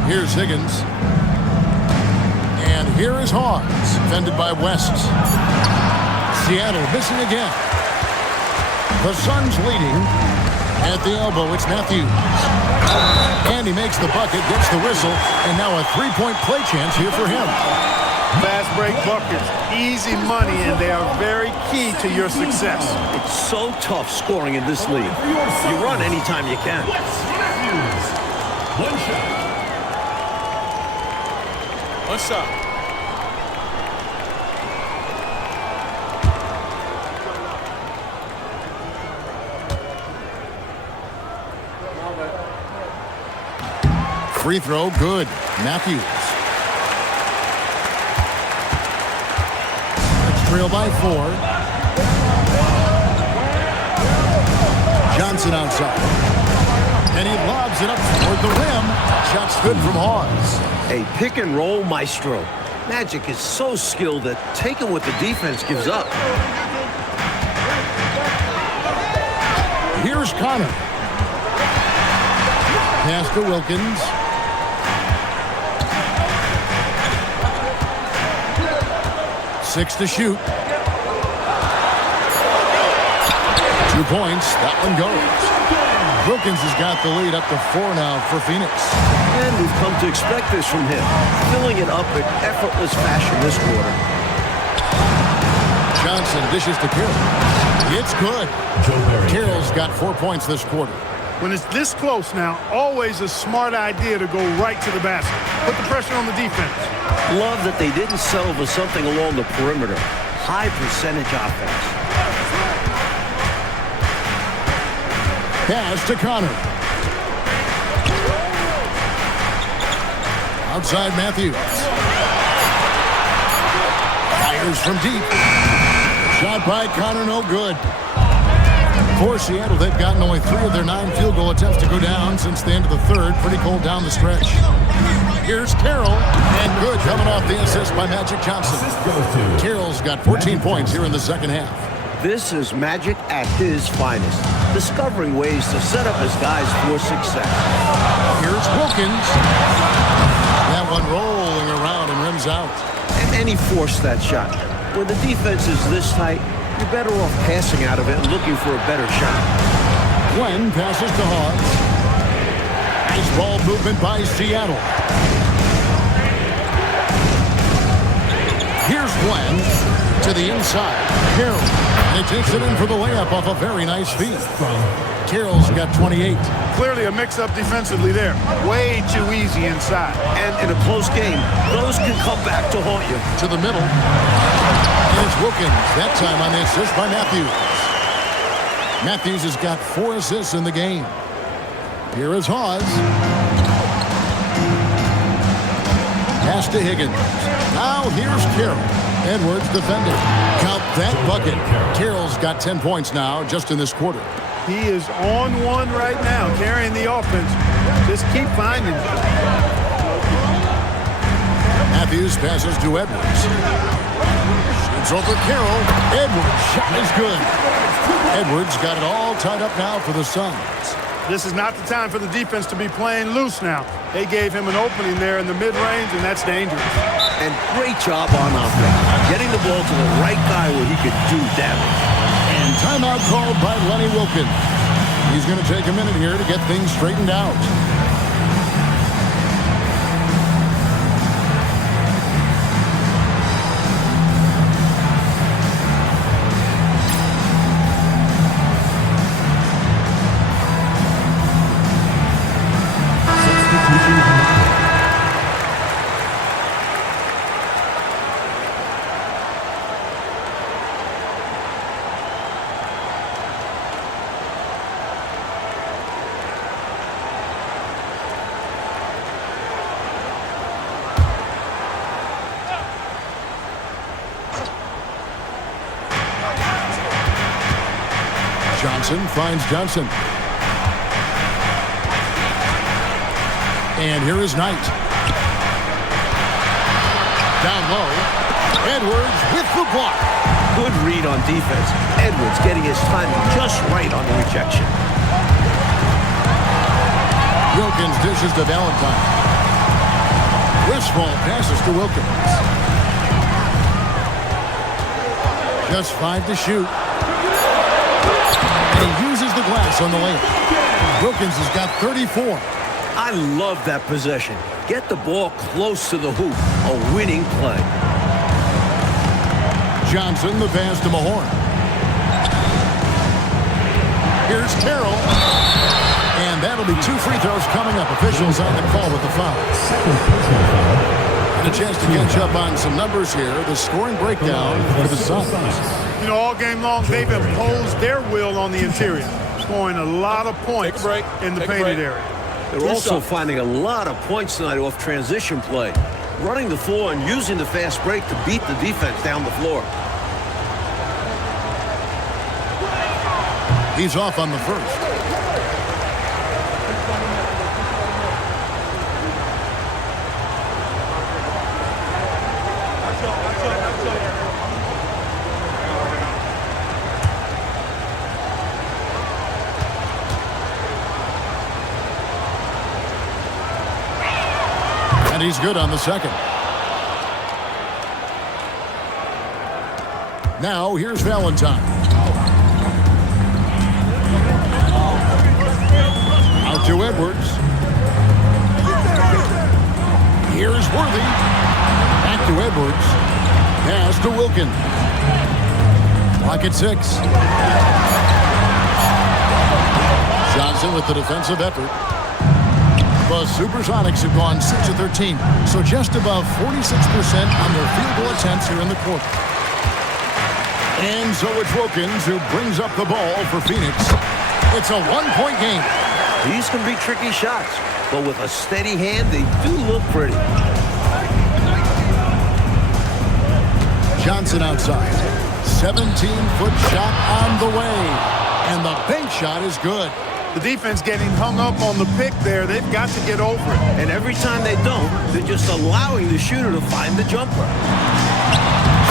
Here's Higgins. And here is Hawes, defended by West. Seattle missing again. The Suns leading. At the elbow, it's Matthews. And he makes the bucket, gets the whistle, and now a 3-point play chance here for him. Fast break buckets, easy money, and they are very key to your success. It's so tough scoring in this league. You run anytime you can. One shot. One shot. Free throw, good. Matthews. Trail by 4. Johnson outside. And he lobs it up toward the rim. Shot's good from Hawes. A pick and roll maestro. Magic is so skilled that taking what the defense gives up. Here's Connor. Pass to Wilkins. Six to shoot. 2 points. That one goes. Wilkins has got the lead up to 4 now for Phoenix. And we've come to expect this from him. Filling it up in effortless fashion this quarter. Johnson dishes to Carroll. It's good. Joe Barry Carroll's got 4 points this quarter. When it's this close now, always a smart idea to go right to the basket. Put the pressure on the defense. Love that they didn't settle for something along the perimeter. High percentage offense. Pass to Connor. Outside Matthews. Fires from deep. Shot by Connor, no good. For Seattle, they've gotten only 3 of their 9 field goal attempts to go down since the end of the third. Pretty cold down the stretch. Here's Carroll, and good coming off the assist by Magic Johnson. Carroll's got 14 points here in the second half. This is Magic at his finest, discovering ways to set up his guys for success. Here's Wilkins. That one rolling around and rims out. And he forced that shot. When the defense is this tight, you're better off passing out of it and looking for a better shot. Glenn passes to Hawes. Nice ball movement by Seattle. Here's Glenn to the inside. Carroll. And he takes it in for the layup off a very nice feed. Carroll's got 28. Clearly a mix-up defensively there. Way too easy inside. And in a close game, those can come back to haunt you. To the middle. And it's Wilkins, that time on the assist by Matthews. Matthews has got 4 assists in the game. Here is Hawes. Pass to Higgins. Now here's Carroll. Edwards defending. Count that bucket. Carroll's got 10 points now just in this quarter. He is on one right now, carrying the offense. Just keep finding it. Matthews passes to Edwards. Shoots over Carroll. Edwards' shot is good. Edwards got it all tied up now for the Suns. This is not the time for the defense to be playing loose now. They gave him an opening there in the mid-range, and that's dangerous. And great job on offense, getting the ball to the right guy where he could do damage. And timeout called by Lenny Wilkins. He's going to take a minute here to get things straightened out. Johnson finds Johnson. And here is Knight. Down low. Edwards with the block. Good read on defense. Edwards getting his timing just right on the rejection. Wilkins dishes to Valentine. Westfall passes to Wilkins. Just 5 to shoot. And he uses the glass on the layup. Wilkins has got 34. I love that possession. Get the ball close to the hoop. A winning play. Johnson, the pass to Mahorn. Here's Carroll. And that'll be 2 free throws coming up. Officials on the call with the foul. And a chance to catch up on some numbers here. The scoring breakdown for the Suns. You know, all game long, they've imposed their will on the interior, scoring a lot of points in the painted area. They're also finding a lot of points tonight off transition play, running the floor and using the fast break to beat the defense down the floor. He's off on the first. And he's good on the second. Now here's Valentine. Out to Edwards. Here's Worthy. Back to Edwards. Pass to Wilkins. Clock at 6. Johnson with the defensive effort. The Supersonics have gone 6 of 13, so just above 46% on their field goal attempts here in the quarter. And so it's Wilkins who brings up the ball for Phoenix. It's a 1-point game. These can be tricky shots, but with a steady hand, they do look pretty. Johnson outside. 17-foot shot on the way. And the bank shot is good. The defense getting hung up on the pick there. They've got to get over it. And every time they don't, they're just allowing the shooter to find the jumper.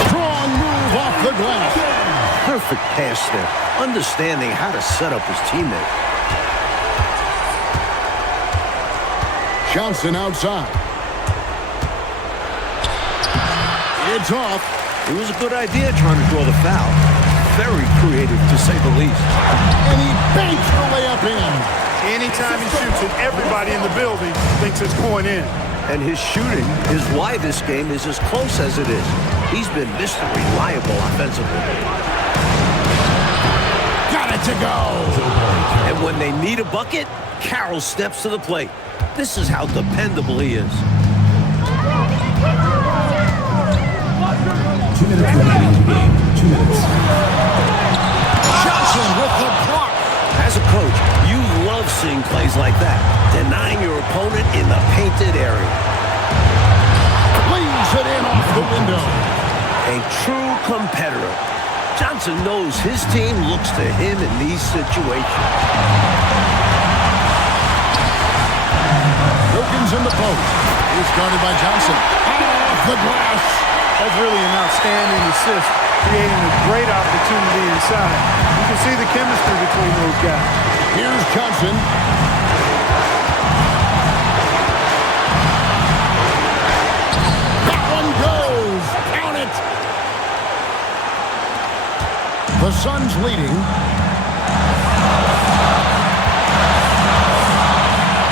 Strong move off the glass. Perfect pass there, understanding how to set up his teammate. Johnson outside. It's off. It was a good idea trying to draw the foul. Very creative, to say the least. And he banks the layup in. Anytime he shoots it, everybody in the building thinks it's going in. And his shooting is why this game is as close as it is. He's been Mr. Reliable offensively. Got it to go. And when they need a bucket, Carroll steps to the plate. This is how dependable he is. 2 minutes remaining in the game. 2 minutes. Johnson with the block. As a coach, you love seeing plays like that, denying your opponent in the painted area. Leaves it in off the window. A true competitor. Johnson knows his team looks to him in these situations. Wilkins in the post. He's guarded by Johnson. Off the glass. That's really an outstanding assist, creating a great opportunity inside. You can see the chemistry between those guys. Here's Johnson. That one goes. Count it. The Suns leading.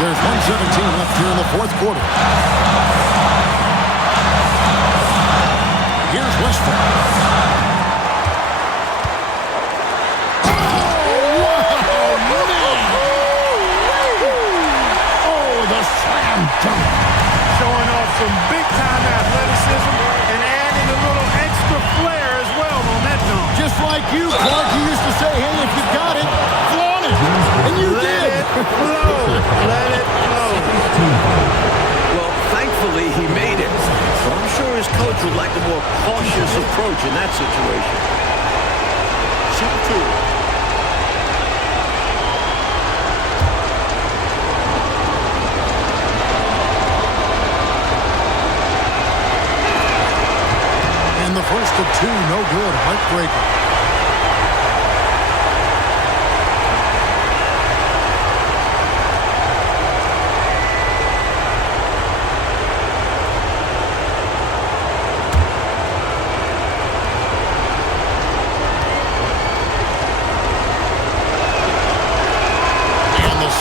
There's 1:17 left here in the fourth quarter. Here's Westbrook. Showing off some big-time athleticism and adding a little extra flair as well on that dunk. Just like you, Clark, you used to say, hey, if you got it, flaunt it. And you Let did. it flow. Let it flow. Well, thankfully, he made it. But I'm sure his coach would like a more cautious approach in that situation. Shoot two. And the first of two, no good. Heartbreaker.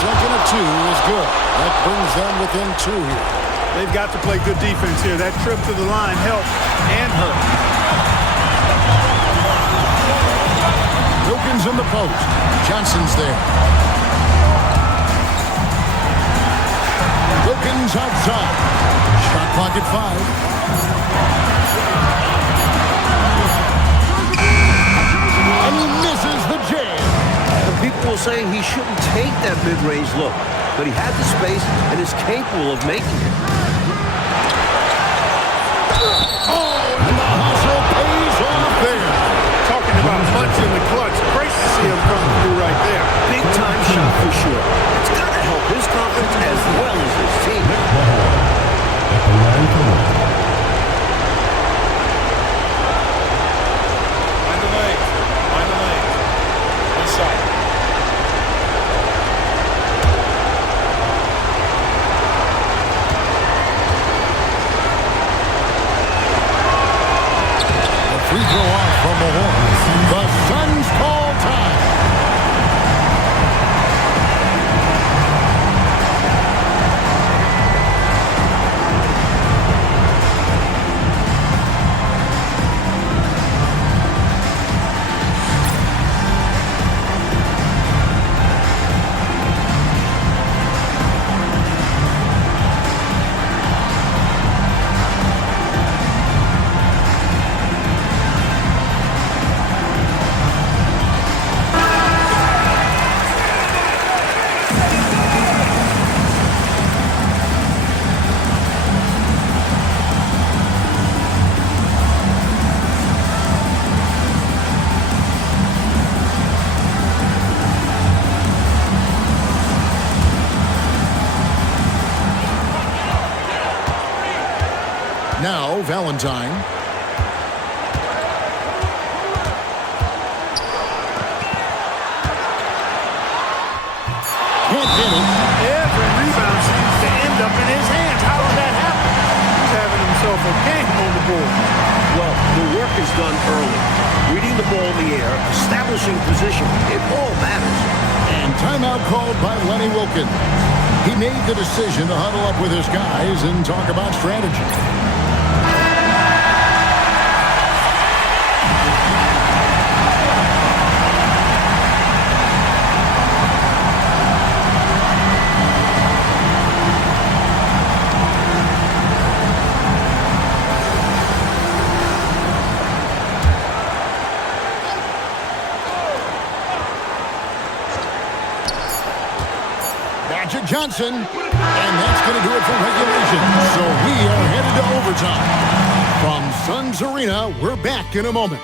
Second of two is good. That brings them within two here. They've got to play good defense here. That trip to the line helped and hurt. Wilkins in the post. Johnson's there. Wilkins outside. Shot clock at 5. And he misses the jam. People will say he shouldn't take that mid-range look, but he had the space and is capable of making it. Oh, and the hustle pays off there. Talking about punch in the clutch. Great to see him coming through right there. Big-time shot for sure. It's got to help his confidence as well as his team. At the line for one. Find the lane. Find the lane. One shot. Valentine. Can't get it. Every rebound seems to end up in his hands. How did that happen? He's having himself a game on the board. Well, the work is done early. Reading the ball in the air, establishing position, it all matters. And timeout called by Lenny Wilkins. He made the decision to huddle up with his guys and talk about strategy. Johnson, and that's going to do it for regulation. So we are headed to overtime. From Suns Arena, we're back in a moment.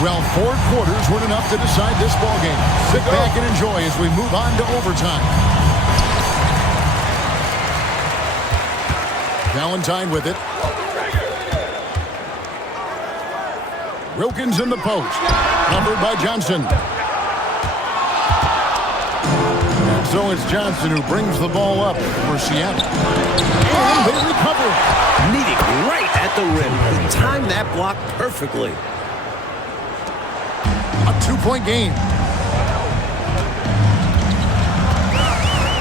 Well, 4 quarters weren't enough to decide this ballgame. Sit back and enjoy as we move on to overtime. Valentine with it. Wilkins in the post. Covered by Johnson. And so it's Johnson who brings the ball up for Seattle. And they recover. Meeting right at the rim. He timed that block perfectly. A 2-point game.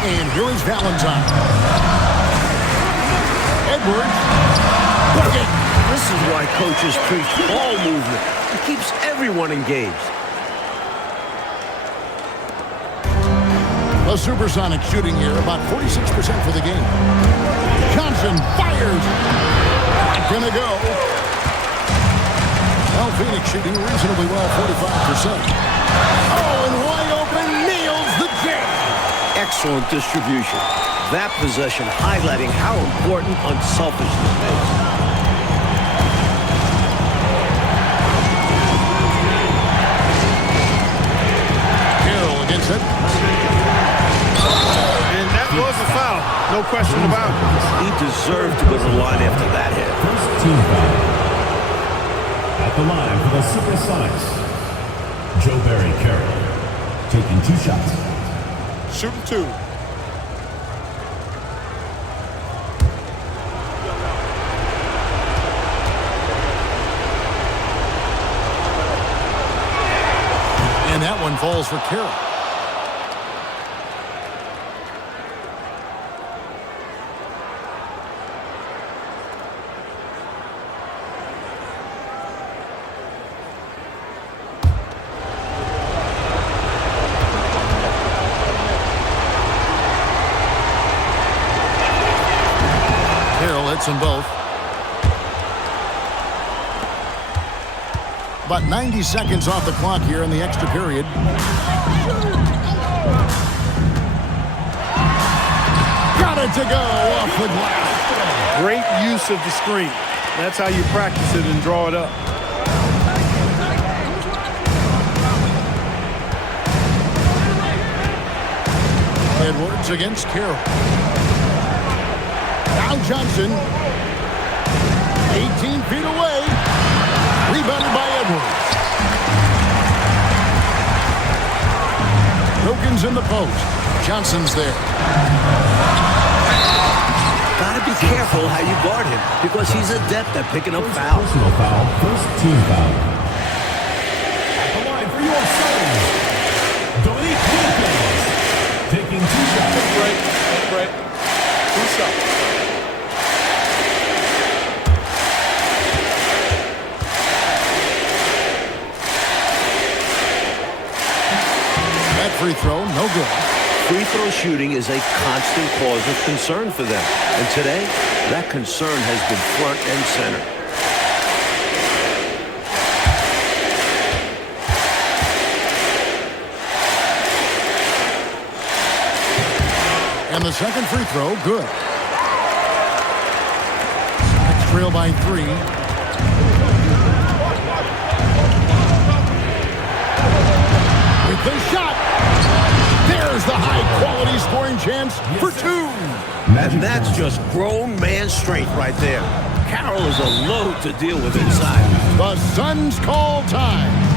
And here is Valentine. Edwards. Bucket. This is why coaches preach ball movement. It keeps everyone engaged. The Supersonics shooting here about 46% for the game. Johnson fires. Not gonna go. Well, Phoenix shooting reasonably well, 45%. Oh, and wide open, nails the jam. Excellent distribution. That possession highlighting how important unselfishness is. Carroll against it. And that was a foul. No question about it. He deserved to go to the line after that hit. First team foul. At the line for the Supersonics, Joe Barry Carroll, taking 2 shots. Shooting 2. And that one falls for Carroll. Hits them both. About 90 seconds off the clock here in the extra period. Got it to go off the glass. Great use of the screen. That's how you practice it and draw it up. Edwards against Carroll. Now Johnson, 18 feet away, rebounded by Edwards. Wilkins in the post. Johnson's there. Gotta be careful how you guard him because he's adept at picking up fouls. Personal foul, first team foul. At the line for your Suns, Dominique Wilkins, taking 2 shots. Break. 2 shots. Free throw, no good. Free throw shooting is a constant cause of concern for them. And today, that concern has been front and center. And the second free throw, good. trail by 3. With the shot. There's the high-quality scoring chance for 2. And that's just grown man strength right there. Carroll is a load to deal with inside. The Suns call time.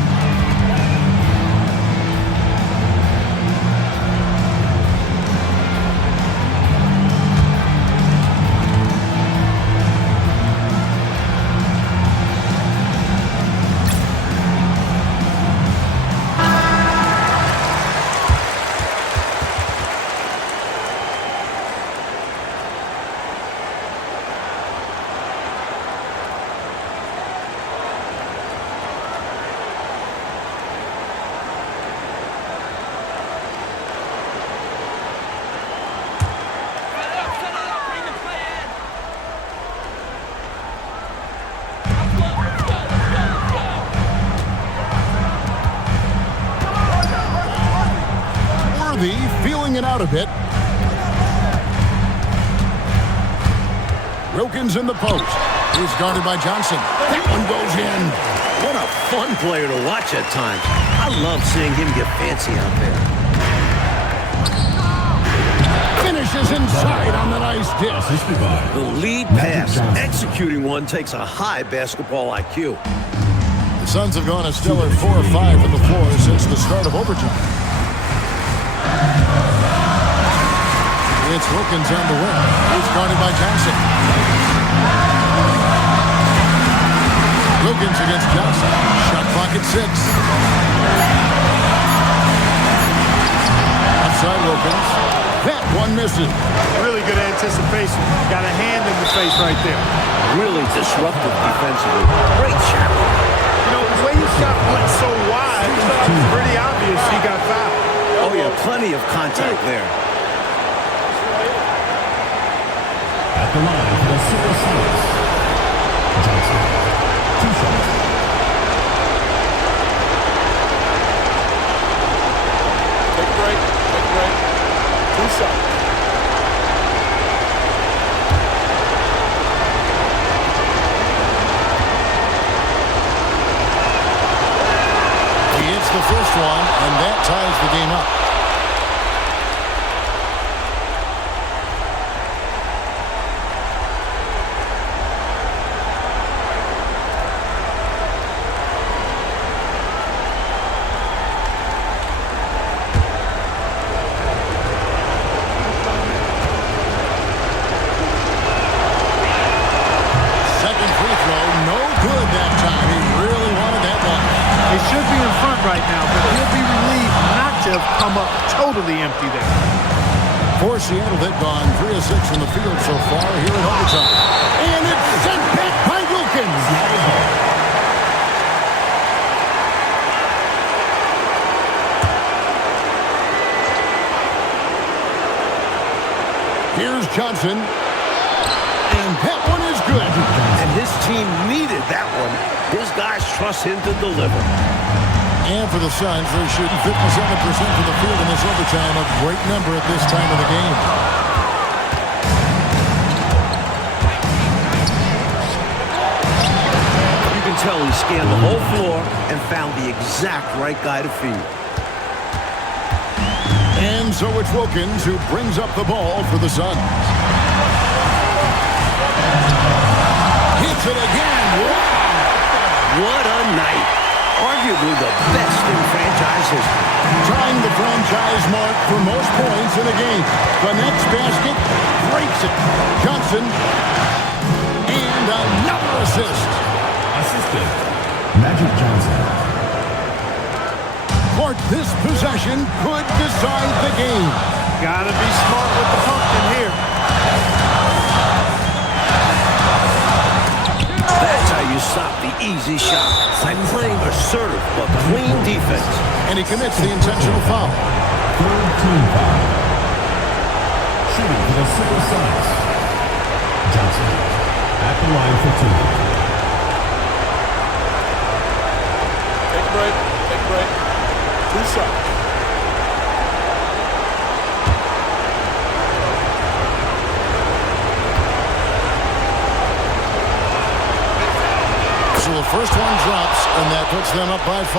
Feeling it out a bit. Wilkins in the post. He's guarded by Johnson. That one goes in. What a fun player to watch at times. I love seeing him get fancy out there. Finishes inside on the nice dish. The lead pass. Executing one takes a high basketball IQ. The Suns have gone a stellar 4 of 5 from the floor since the start of overtime. It's Wilkins on the wing. He's guarded by Johnson. Wilkins against Johnson. Shot clock at 6. Outside Wilkins. That one misses. Really good anticipation. Got a hand in the face right there. Really disruptive defensively. Great shot. You know, the way his shot went so wide, it's pretty obvious he got fouled. Oh, yeah, plenty of contact there. At the line for the Supersonics, Johnson, 2 shots. Take a break. Take a break. 2 shots. He hits the first one, and that ties the game up. Empty there. For Seattle, they've gone 3 of 6 from the field so far here in overtime. And it's sent back by Wilkins. Here's Johnson. And that one is good. And his team needed that one. His guys trust him to deliver. And for the Suns, they're shooting 57% from the field in this overtime, a great number at this time of the game. You can tell he scanned the whole floor and found the exact right guy to feed. And so it's Wilkins who brings up the ball for the Suns. Hits it again. Wow! What a night. Arguably the best in franchise history. Trying the franchise mark for most points in a game. The next basket breaks it. Johnson. And another assist. Assistant, Magic Johnson. Clark, this possession could decide the game. Gotta be smart with the pumpkin here. That's how you stop the easy shot. By playing assertive but clean defense. And he commits the intentional foul. 3rd team foul. Shooting for the Supersonics, Johnson. At the line for 2. Take a break. Take a break. 2 shots. first one drops, and that puts them up by 5.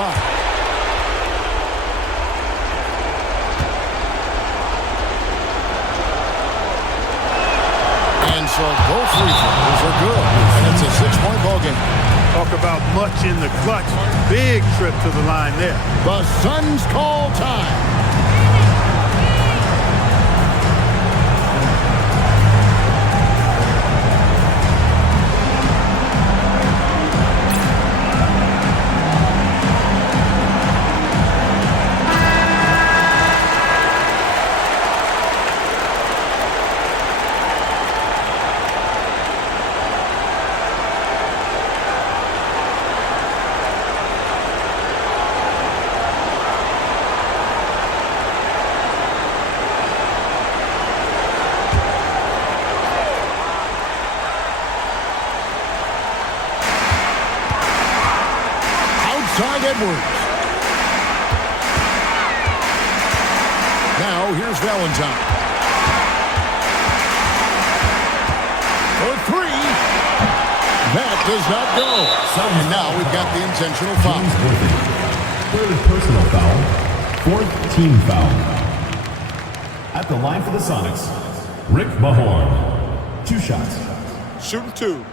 And so both free throws are good, and it's a 6-point ball game. Talk about much in the clutch. Big trip to the line there. The Suns call time. Edwards. Now here's Valentine. For 3. That does not go. And now we've got the intentional foul. Third personal foul. 4th team foul. At the line for the Sonics, Rick Mahorn. 2 shots. Shooting 2.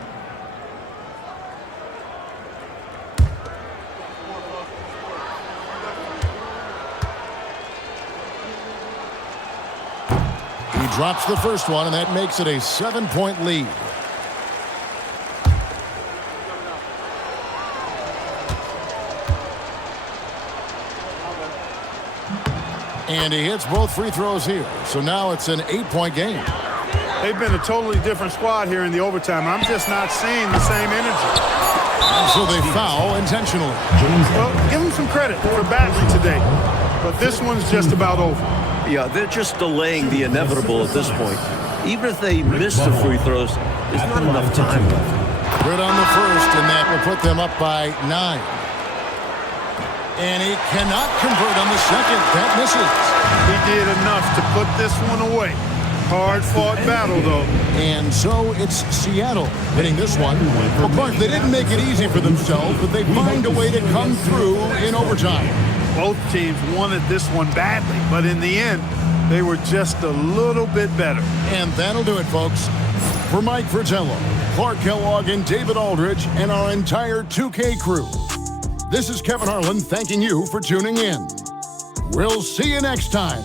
Drops the first one, and that makes it a 7-point lead. And he hits both free throws here. So now it's an 8-point game. They've been a totally different squad here in the overtime. I'm just not seeing the same energy. And so they foul intentionally. Well, give them some credit for battling today. But this one's just about over. Yeah, they're just delaying the inevitable at this point. Even if they miss the free throws, there's not enough time left. Good on the first, and that will put them up by 9. And he cannot convert on the second. That misses. He did enough to put this one away. Hard-fought battle, though. And so it's Seattle hitting this one. Of course, they didn't make it easy for themselves, but they find a way to come through in overtime. Both teams wanted this one badly, but in the end, they were just a little bit better. And that'll do it, folks. For Mike Fratello, Clark Kellogg, and David Aldridge, and our entire 2K crew, this is Kevin Harlan thanking you for tuning in. We'll see you next time.